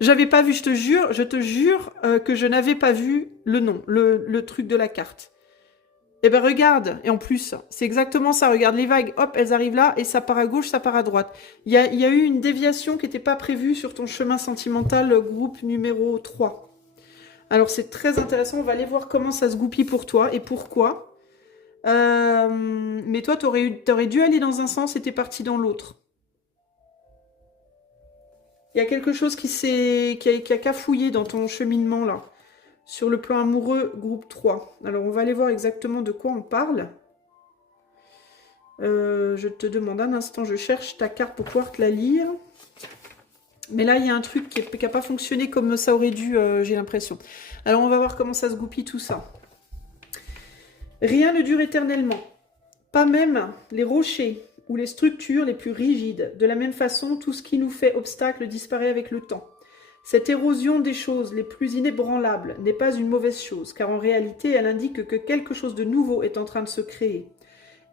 J'avais pas vu, je te jure que je n'avais pas vu le nom, le truc de la carte. Eh ben regarde, et en plus, c'est exactement ça, regarde les vagues, hop, elles arrivent là, et ça part à gauche, ça part à droite. Il y a eu une déviation qui n'était pas prévue sur ton chemin sentimental, groupe numéro 3. Alors c'est très intéressant, on va aller voir comment ça se goupille pour toi, et pourquoi. Mais toi, t'aurais dû aller dans un sens et t'es parti dans l'autre. Il y a quelque chose qui a cafouillé dans ton cheminement là. Sur le plan amoureux, groupe 3. Alors, on va aller voir exactement de quoi on parle. Je te demande un instant, je cherche ta carte pour pouvoir te la lire. Mais là, il y a un truc qui n'a pas fonctionné comme ça aurait dû, j'ai l'impression. Alors, on va voir comment ça se goupille tout ça. Rien ne dure éternellement. Pas même les rochers ou les structures les plus rigides. De la même façon, tout ce qui nous fait obstacle disparaît avec le temps. Cette érosion des choses les plus inébranlables n'est pas une mauvaise chose, car en réalité, elle indique que quelque chose de nouveau est en train de se créer.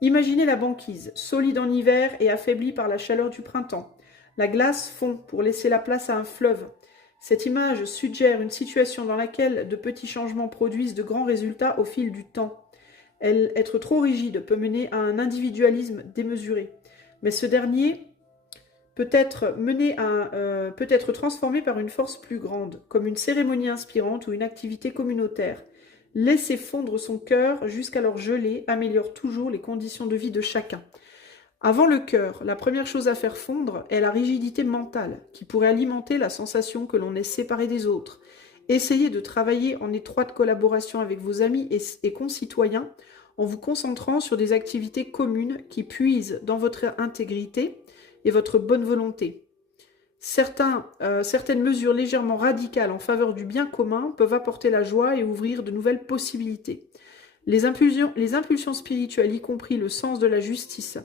Imaginez la banquise, solide en hiver et affaiblie par la chaleur du printemps. La glace fond pour laisser la place à un fleuve. Cette image suggère une situation dans laquelle de petits changements produisent de grands résultats au fil du temps. Être trop rigide peut mener à un individualisme démesuré, mais ce dernier peut être transformé par une force plus grande, comme une cérémonie inspirante ou une activité communautaire. Laisser fondre son cœur jusqu'alors gelé améliore toujours les conditions de vie de chacun. Avant le cœur, la première chose à faire fondre est la rigidité mentale, qui pourrait alimenter la sensation que l'on est séparé des autres. Essayez de travailler en étroite collaboration avec vos amis et concitoyens en vous concentrant sur des activités communes qui puisent dans votre intégrité et votre bonne volonté. Certaines mesures légèrement radicales en faveur du bien commun peuvent apporter la joie et ouvrir de nouvelles possibilités. Les impulsions spirituelles, y compris le sens de la justice,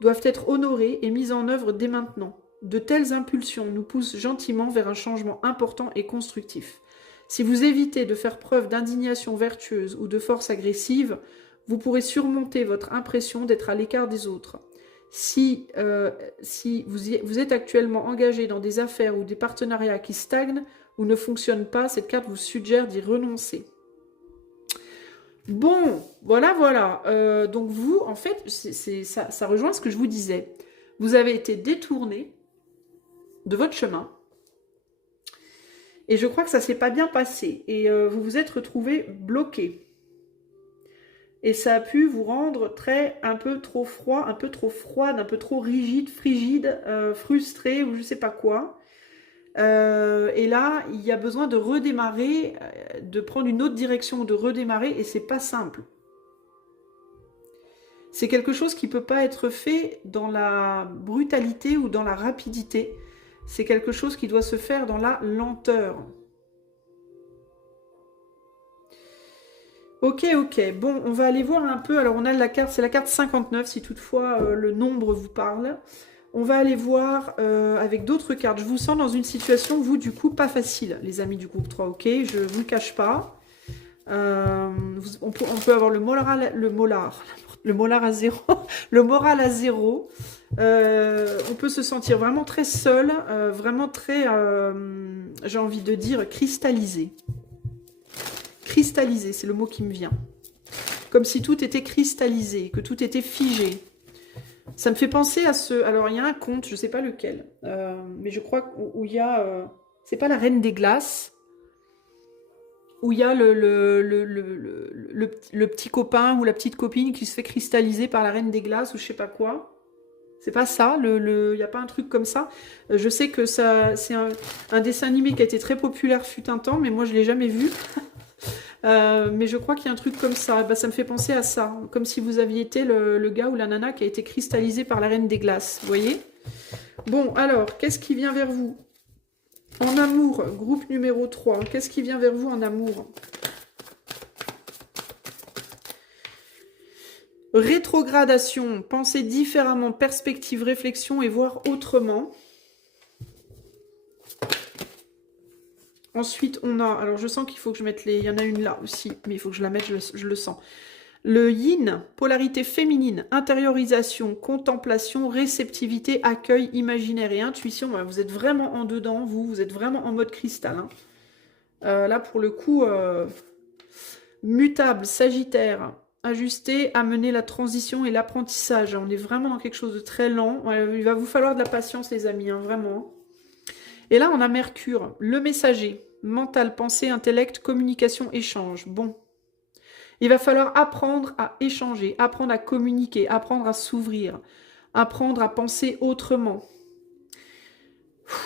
doivent être honorées et mises en œuvre dès maintenant. De telles impulsions nous poussent gentiment vers un changement important et constructif. Si vous évitez de faire preuve d'indignation vertueuse ou de force agressive, vous pourrez surmonter votre impression d'être à l'écart des autres. Si vous êtes actuellement engagé dans des affaires ou des partenariats qui stagnent ou ne fonctionnent pas, cette carte vous suggère d'y renoncer. Bon, voilà. Donc vous, en fait, ça rejoint ce que je vous disais. Vous avez été détourné de votre chemin. Et je crois que ça ne s'est pas bien passé. Et vous vous êtes retrouvé bloqué. Et ça a pu vous rendre un peu trop froid, un peu trop froide, un peu trop rigide, frigide, frustré ou je ne sais pas quoi. Et là, il y a besoin de redémarrer, de prendre une autre direction, de redémarrer, et c'est pas simple. C'est quelque chose qui ne peut pas être fait dans la brutalité ou dans la rapidité. C'est quelque chose qui doit se faire dans la lenteur. Ok. Bon, on va aller voir un peu. Alors, on a la carte, c'est la carte 59, si toutefois le nombre vous parle. On va aller voir avec d'autres cartes. Je vous sens dans une situation, vous, du coup, pas facile, les amis du groupe 3, ok? Je ne vous le cache pas. On peut avoir le moral à zéro. Le moral à zéro. On peut se sentir vraiment très seul, vraiment très, j'ai envie de dire, cristallisé. Cristallisé, c'est le mot qui me vient. Comme si tout était cristallisé, que tout était figé. Ça me fait penser à ce... Alors, il y a un conte, je ne sais pas lequel, mais je crois où il y a... c'est pas la Reine des Glaces, où il y a le petit copain ou la petite copine qui se fait cristalliser par la Reine des Glaces ou je sais pas quoi. C'est pas ça, il n'y a pas un truc comme ça. Je sais que c'est un dessin animé qui a été très populaire fut un temps, mais moi je ne l'ai jamais vu. Mais je crois qu'il y a un truc comme ça. Bah, ça me fait penser à ça. Comme si vous aviez été le gars ou la nana qui a été cristallisé par la Reine des Glaces. Vous voyez? Bon, alors, qu'est-ce qui vient vers vous? En amour, groupe numéro 3. Qu'est-ce qui vient vers vous en amour? Rétrogradation, penser différemment, perspective, réflexion et voir autrement. Ensuite, on a... Alors, je sens qu'il faut que je mette les... Il y en a une là aussi, mais il faut que je la mette, je le sens. Le yin, polarité féminine, intériorisation, contemplation, réceptivité, accueil, imaginaire et intuition. Voilà, vous êtes vraiment en dedans, vous êtes vraiment en mode cristal. Hein. Là, pour le coup, mutable, sagittaire, ajusté, amener la transition et l'apprentissage. On est vraiment dans quelque chose de très lent. Il va vous falloir de la patience, les amis, hein, vraiment. Et là, on a Mercure, le messager, mental, pensée, intellect, communication, échange. Bon. Il va falloir apprendre à échanger, apprendre à communiquer, apprendre à s'ouvrir, apprendre à penser autrement.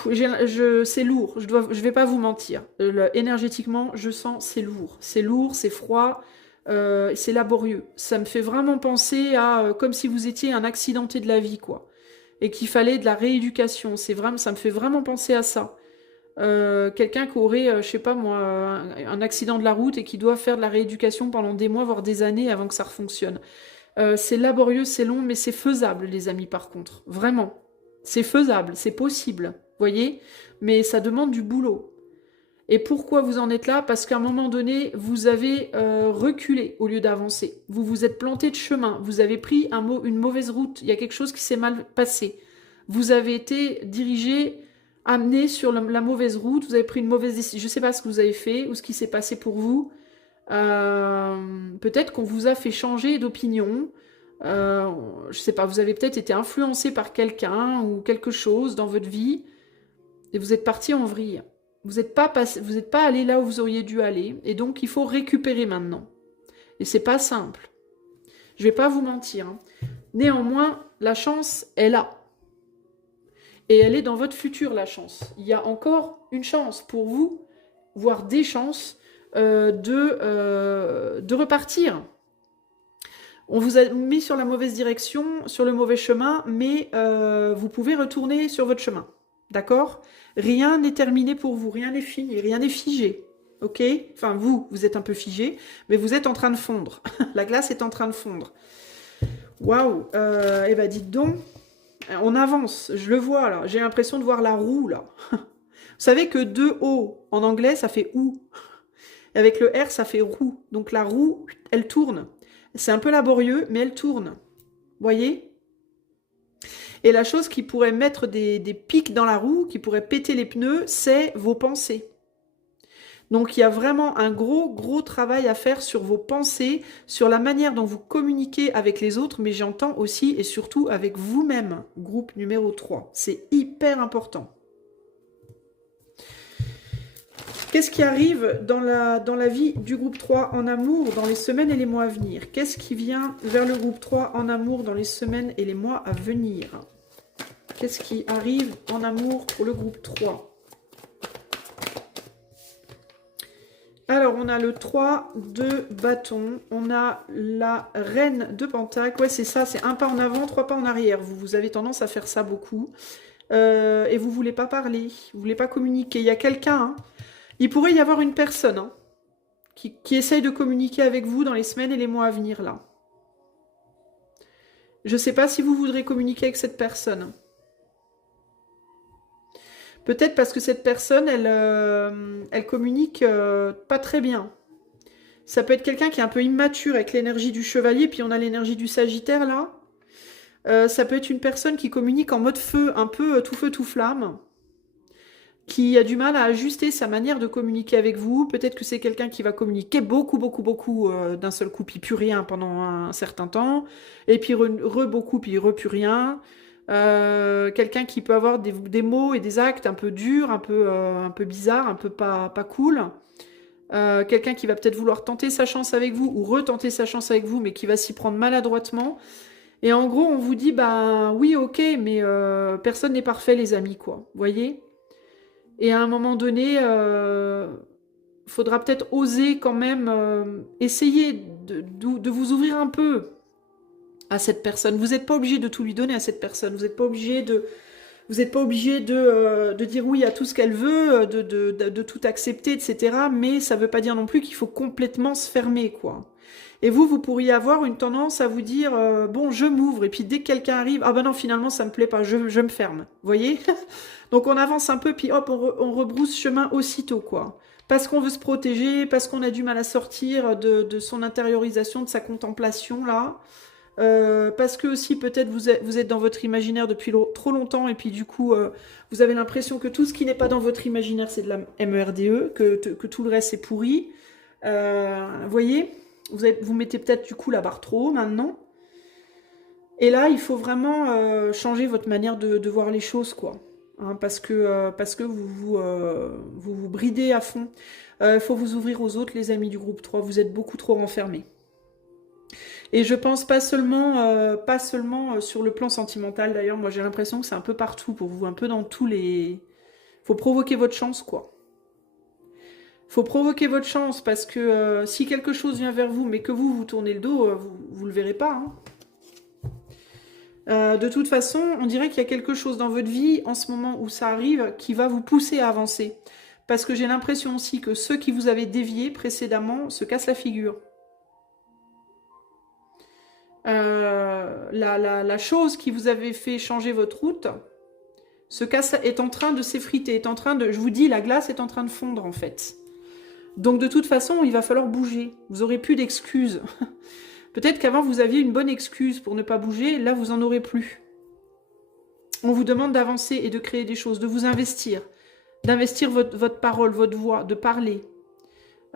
C'est lourd, je vais pas vous mentir. Énergétiquement, je sens c'est lourd. C'est lourd, c'est froid, c'est laborieux. Ça me fait vraiment penser à comme si vous étiez un accidenté de la vie, quoi. Et qu'il fallait de la rééducation. Ça me fait vraiment penser à ça. Quelqu'un qui aurait, je sais pas moi, un accident de la route et qui doit faire de la rééducation pendant des mois, voire des années avant que ça refonctionne. C'est laborieux, c'est long, mais c'est faisable, les amis, par contre. Vraiment. C'est faisable, c'est possible, voyez? Mais ça demande du boulot. Et pourquoi vous en êtes là? Parce qu'à un moment donné, vous avez reculé au lieu d'avancer. Vous vous êtes planté de chemin. Vous avez pris une mauvaise route. Il y a quelque chose qui s'est mal passé. Vous avez été dirigé, amené sur la mauvaise route. Vous avez pris une mauvaise décision. Je ne sais pas ce que vous avez fait ou ce qui s'est passé pour vous. Peut-être qu'on vous a fait changer d'opinion. Je ne sais pas, vous avez peut-être été influencé par quelqu'un ou quelque chose dans votre vie. Et vous êtes parti en vrille. Vous n'êtes pas allé là où vous auriez dû aller, et donc il faut récupérer maintenant. Et c'est pas simple. Je vais pas vous mentir. Hein. Néanmoins, la chance est là. Et elle est dans votre futur, la chance. Il y a encore une chance pour vous, voire des chances, de repartir. On vous a mis sur la mauvaise direction, sur le mauvais chemin, mais vous pouvez retourner sur votre chemin. D'accord? Rien n'est terminé pour vous, rien n'est fini, rien n'est figé. Ok? Enfin, vous êtes un peu figé, mais vous êtes en train de fondre. La glace est en train de fondre. Waouh! Eh ben, dites donc, on avance, je le vois là. J'ai l'impression de voir la roue là. Vous savez que 2 O en anglais, ça fait ou. Et avec le R, ça fait roue. Donc la roue, elle tourne. C'est un peu laborieux, mais elle tourne. Voyez? Et la chose qui pourrait mettre des pics dans la roue, qui pourrait péter les pneus, c'est vos pensées. Donc il y a vraiment un gros travail à faire sur vos pensées, sur la manière dont vous communiquez avec les autres, mais j'entends aussi et surtout avec vous-même, groupe numéro 3. C'est hyper important. Qu'est-ce qui arrive dans la vie du groupe 3 en amour dans les semaines et les mois à venir? Qu'est-ce qui vient vers le groupe 3 en amour dans les semaines et les mois à venir? Qu'est-ce qui arrive en amour pour le groupe 3? Alors, on a le 3 de bâton, on a la reine de pentacle. Ouais, c'est ça, c'est un pas en avant, 3 pas en arrière. Vous avez tendance à faire ça beaucoup. Et vous ne voulez pas parler, vous ne voulez pas communiquer. Il y a quelqu'un, hein, il pourrait y avoir une personne hein, qui essaye de communiquer avec vous dans les semaines et les mois à venir, là. Je ne sais pas si vous voudrez communiquer avec cette personne. Peut-être parce que cette personne, elle communique pas très bien. Ça peut être quelqu'un qui est un peu immature avec l'énergie du chevalier, puis on a l'énergie du sagittaire là. Ça peut être une personne qui communique en mode feu, un peu tout feu, tout flamme, qui a du mal à ajuster sa manière de communiquer avec vous. Peut-être que c'est quelqu'un qui va communiquer beaucoup d'un seul coup, puis plus rien pendant un certain temps, et puis beaucoup, puis plus rien. Quelqu'un qui peut avoir des mots et des actes un peu durs, un peu bizarres, un peu pas cool. Quelqu'un qui va peut-être vouloir tenter sa chance avec vous ou retenter sa chance avec vous, mais qui va s'y prendre maladroitement. Et en gros, on vous dit, bah oui, ok, mais personne n'est parfait, les amis, quoi. Vous voyez? Et à un moment donné, faudra peut-être oser quand même essayer de vous ouvrir un peu à cette personne. Vous n'êtes pas obligé de tout lui donner à cette personne. Vous n'êtes pas obligé de dire oui à tout ce qu'elle veut, de tout accepter, etc. Mais ça ne veut pas dire non plus qu'il faut complètement se fermer, quoi. Et vous pourriez avoir une tendance à vous dire bon, je m'ouvre. Et puis dès que quelqu'un arrive, ah ben non, finalement, ça me plaît pas, je me ferme. Vous voyez? Donc on avance un peu, puis hop, on rebrousse chemin aussitôt, quoi. Parce qu'on veut se protéger, parce qu'on a du mal à sortir de son intériorisation, de sa contemplation, là. Parce que aussi peut-être vous êtes dans votre imaginaire depuis trop longtemps et puis du coup vous avez l'impression que tout ce qui n'est pas dans votre imaginaire c'est de la MERDE, que tout le reste c'est pourri. Vous voyez, vous mettez peut-être du coup la barre trop haut maintenant. Et là il faut vraiment changer votre manière de voir les choses, quoi. Hein, parce que vous bridez à fond. Il faut vous ouvrir aux autres, les amis du groupe 3, vous êtes beaucoup trop renfermés. Et je pense pas seulement sur le plan sentimental, d'ailleurs, moi j'ai l'impression que c'est un peu partout pour vous, un peu dans tous les... Faut provoquer votre chance, quoi. Faut provoquer votre chance, parce que si quelque chose vient vers vous, mais que vous tournez le dos, vous le verrez pas. Hein. De toute façon, on dirait qu'il y a quelque chose dans votre vie, en ce moment où ça arrive, qui va vous pousser à avancer. Parce que j'ai l'impression aussi que ceux qui vous avaient dévié précédemment se cassent la figure. La chose qui vous avait fait changer votre route est en train de s'effriter, je vous dis, la glace est en train de fondre en fait. Donc de toute façon, il va falloir bouger. Vous aurez plus d'excuses. Peut-être qu'avant vous aviez une bonne excuse pour ne pas bouger, là vous en aurez plus. On vous demande d'avancer et de créer des choses, de vous investir, d'investir votre parole, votre voix, de parler.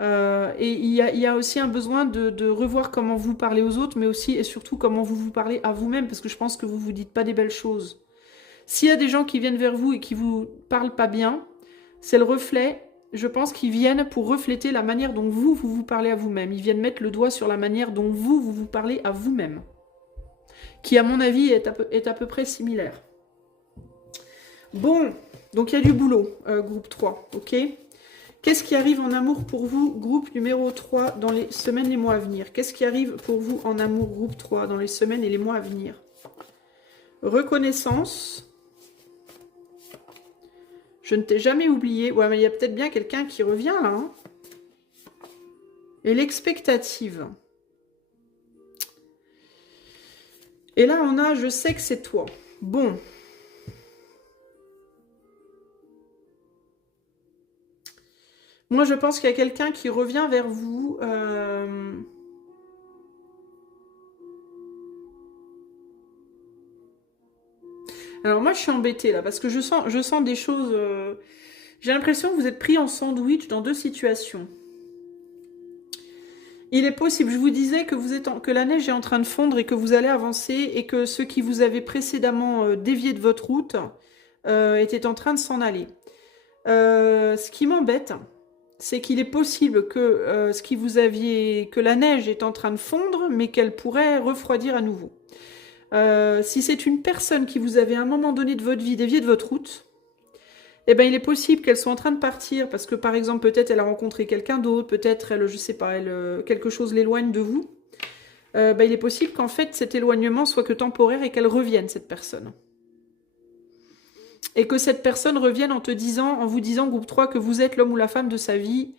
Et il y a aussi un besoin de revoir comment vous parlez aux autres, mais aussi et surtout comment vous parlez à vous-même, parce que je pense que vous vous dites pas des belles choses. S'il y a des gens qui viennent vers vous et qui vous parlent pas bien, c'est le reflet, je pense qu'ils viennent pour refléter la manière dont vous parlez à vous-même. Ils viennent mettre le doigt sur la manière dont vous parlez à vous-même, qui à mon avis est à peu près similaire. Bon, donc il y a du boulot, groupe 3, ok ? Qu'est-ce qui arrive en amour pour vous, groupe numéro 3, dans les semaines et les mois à venir? Qu'est-ce qui arrive pour vous en amour, groupe 3, dans les semaines et les mois à venir? Reconnaissance. Je ne t'ai jamais oublié. Ouais, mais il y a peut-être bien quelqu'un qui revient, là. Hein. Et l'expectative. Et là, on a « je sais que c'est toi ». Bon. Moi, je pense qu'il y a quelqu'un qui revient vers vous. Alors moi, je suis embêtée là, parce que je sens des choses... J'ai l'impression que vous êtes pris en sandwich dans deux situations. Il est possible, je vous disais que, que la neige est en train de fondre et que vous allez avancer et que ceux qui vous avaient précédemment dévié de votre route étaient en train de s'en aller. Ce qui m'embête, c'est qu'il est possible que que la neige est en train de fondre, mais qu'elle pourrait refroidir à nouveau. Si c'est une personne qui vous avait à un moment donné de votre vie dévié de votre route, eh ben, il est possible qu'elle soit en train de partir parce que, par exemple, peut-être elle a rencontré quelqu'un d'autre, peut-être elle, je sais pas, quelque chose l'éloigne de vous. Ben, il est possible qu'en fait, cet éloignement soit que temporaire et qu'elle revienne, cette personne. Et que cette personne revienne en vous disant, groupe 3, que vous êtes l'homme ou la femme de sa vie,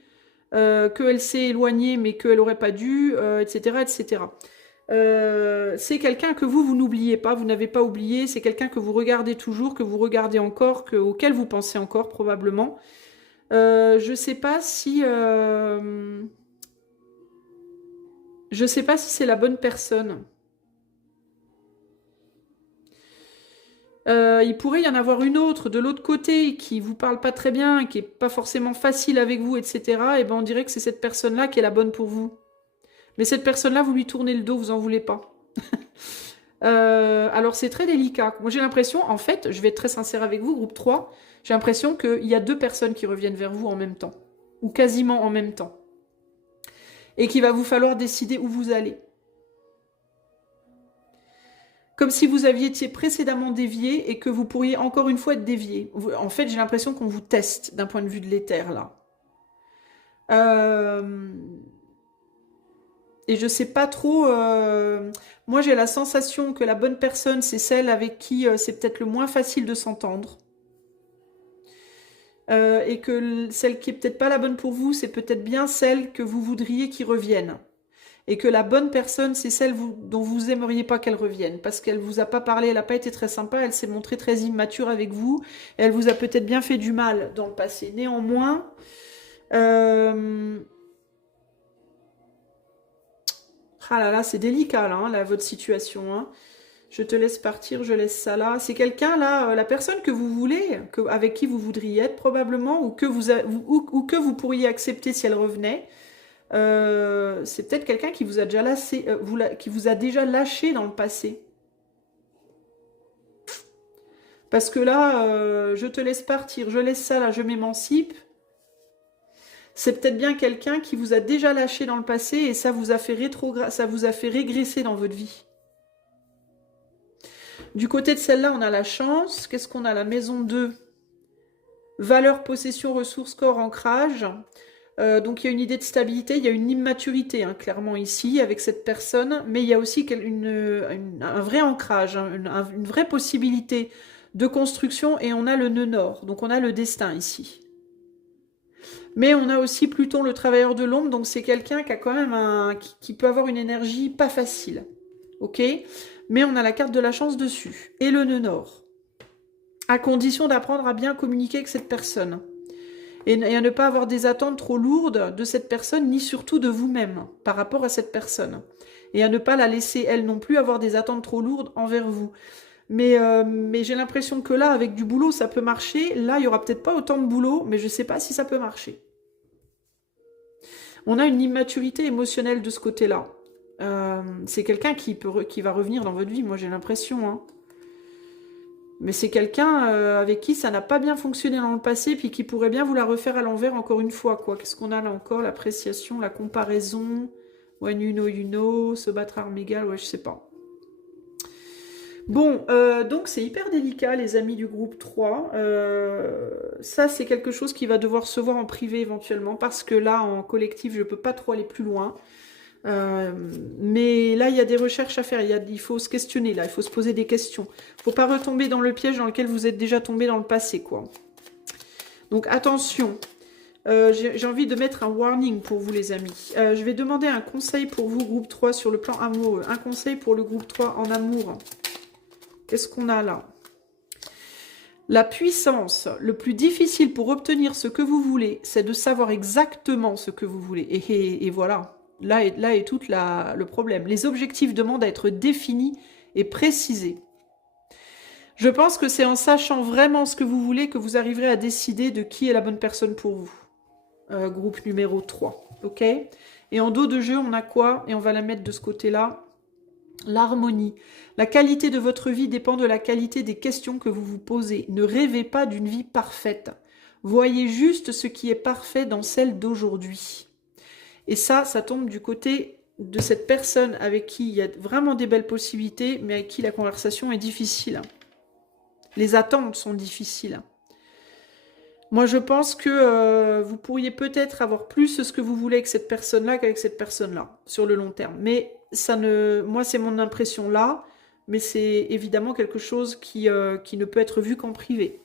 qu'elle s'est éloignée mais qu'elle n'aurait pas dû, etc., etc. C'est quelqu'un que vous n'oubliez pas, vous n'avez pas oublié, c'est quelqu'un que vous regardez toujours, que vous regardez encore, auquel vous pensez encore probablement. Je sais pas si... je sais pas si c'est la bonne personne. Il pourrait y en avoir une autre de l'autre côté qui vous parle pas très bien, qui est pas forcément facile avec vous, etc. Et ben on dirait que c'est cette personne-là qui est la bonne pour vous. Mais cette personne-là, vous lui tournez le dos, vous en voulez pas. Alors c'est très délicat. Moi j'ai l'impression, en fait, je vais être très sincère avec vous, groupe 3, j'ai l'impression qu'il y a deux personnes qui reviennent vers vous en même temps. Ou quasiment en même temps. Et qu'il va vous falloir décider où vous allez. Comme si vous aviez été précédemment dévié et que vous pourriez encore une fois être dévié. En fait, j'ai l'impression qu'on vous teste d'un point de vue de l'éther, là. Et je sais pas trop... Moi, j'ai la sensation que la bonne personne, c'est celle avec qui c'est peut-être le moins facile de s'entendre. Et que celle qui est peut-être pas la bonne pour vous, c'est peut-être bien celle que vous voudriez qui revienne. Et que la bonne personne, c'est celle dont vous aimeriez pas qu'elle revienne. Parce qu'elle vous a pas parlé, elle n'a pas été très sympa, elle s'est montrée très immature avec vous. Et elle vous a peut-être bien fait du mal dans le passé. Néanmoins... Ah là là, c'est délicat là, votre situation. Hein. Je te laisse partir, je laisse ça là. C'est quelqu'un là, la personne que vous voulez, avec qui vous voudriez être probablement, ou que vous pourriez accepter si elle revenait. C'est peut-être quelqu'un qui vous a déjà lâché, qui vous a déjà lâché dans le passé. Parce que là, je te laisse partir, je laisse ça là, je m'émancipe. C'est peut-être bien quelqu'un qui vous a déjà lâché dans le passé et ça vous a fait régresser dans votre vie. Du côté de celle-là, on a la chance. Qu'est-ce qu'on a? La maison 2. Valeur, possession, ressources, corps, ancrage. Donc il y a une idée de stabilité, il y a une immaturité, hein, clairement ici, avec cette personne. Mais il y a aussi un vrai ancrage, hein, une vraie possibilité de construction. Et on a le nœud nord. Donc on a le destin ici. Mais on a aussi Pluton, le travailleur de l'ombre, donc c'est quelqu'un qui a quand même qui peut avoir une énergie pas facile. Ok? Mais on a la carte de la chance dessus. Et le nœud nord. À condition d'apprendre à bien communiquer avec cette personne. Et à ne pas avoir des attentes trop lourdes de cette personne, ni surtout de vous-même, par rapport à cette personne. Et à ne pas la laisser, elle non plus, avoir des attentes trop lourdes envers vous. Mais j'ai l'impression que là, avec du boulot, ça peut marcher. Là, il n'y aura peut-être pas autant de boulot, mais je ne sais pas si ça peut marcher. On a une immaturité émotionnelle de ce côté-là. C'est quelqu'un qui va revenir dans votre vie, moi j'ai l'impression. Hein. Mais c'est quelqu'un avec qui ça n'a pas bien fonctionné dans le passé, puis qui pourrait bien vous la refaire à l'envers encore une fois. Qu'est-ce qu'on a là encore? L'appréciation, la comparaison. When you know, se battre à armes égales, ouais, je sais pas. Bon, donc c'est hyper délicat, les amis du groupe 3. Ça, c'est quelque chose qui va devoir se voir en privé éventuellement, parce que là, en collectif, je ne peux pas trop aller plus loin. Mais là, il y a des recherches à faire, il faut se questionner, là, il faut se poser des questions. Il ne faut pas retomber dans le piège dans lequel vous êtes déjà tombé dans le passé, quoi. Donc, attention. J'ai envie de mettre un warning pour vous, les amis. Je vais demander un conseil pour vous, groupe 3, sur le plan amoureux. Un conseil pour le groupe 3 en amour. Qu'est-ce qu'on a là? La puissance, le plus difficile pour obtenir ce que vous voulez, c'est de savoir exactement ce que vous voulez. Et voilà, là est tout le problème. Les objectifs demandent à être définis et précisés. Je pense que c'est en sachant vraiment ce que vous voulez que vous arriverez à décider de qui est la bonne personne pour vous. Groupe numéro 3, ok? Et en dos de jeu, on a quoi? Et on va la mettre de ce côté-là. L'harmonie. La qualité de votre vie dépend de la qualité des questions que vous vous posez. Ne rêvez pas d'une vie parfaite. Voyez juste ce qui est parfait dans celle d'aujourd'hui. Et ça tombe du côté de cette personne avec qui il y a vraiment des belles possibilités, mais avec qui la conversation est difficile. Les attentes sont difficiles. Moi, je pense que vous pourriez peut-être avoir plus ce que vous voulez avec cette personne-là qu'avec cette personne-là, sur le long terme. Mais ça ne... moi, c'est mon impression là, mais c'est évidemment quelque chose qui ne peut être vu qu'en privé.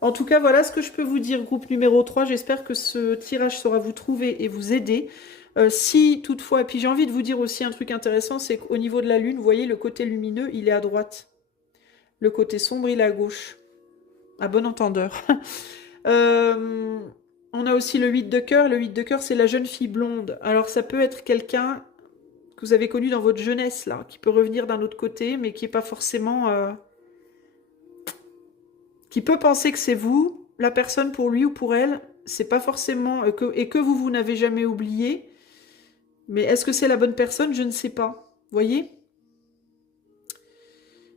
En tout cas, voilà ce que je peux vous dire, groupe numéro 3. J'espère que ce tirage saura vous trouver et vous aider. Si toutefois, et puis j'ai envie de vous dire aussi un truc intéressant, c'est qu'au niveau de la Lune, vous voyez, le côté lumineux, il est à droite. Le côté sombre, il est à gauche. À bon entendeur. On a aussi le 8 de cœur. Le 8 de cœur, c'est la jeune fille blonde. Alors, ça peut être quelqu'un que vous avez connu dans votre jeunesse, là, qui peut revenir d'un autre côté, mais qui n'est pas forcément... qui peut penser que c'est vous, la personne pour lui ou pour elle. C'est pas forcément... et que vous n'avez jamais oublié. Mais est-ce que c'est la bonne personne? Je ne sais pas. Vous voyez?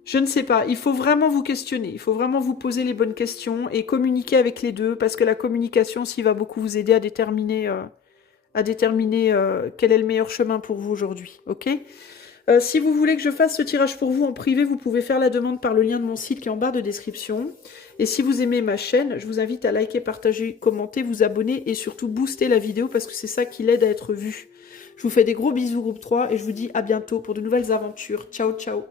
Je ne sais pas, il faut vraiment vous questionner, il faut vraiment vous poser les bonnes questions et communiquer avec les deux, parce que la communication, s'il va beaucoup vous aider à déterminer quel est le meilleur chemin pour vous aujourd'hui, ok? Si vous voulez que je fasse ce tirage pour vous en privé, vous pouvez faire la demande par le lien de mon site qui est en barre de description. Et si vous aimez ma chaîne, je vous invite à liker, partager, commenter, vous abonner et surtout booster la vidéo parce que c'est ça qui l'aide à être vue. Je vous fais des gros bisous groupe 3 et je vous dis à bientôt pour de nouvelles aventures. Ciao, ciao!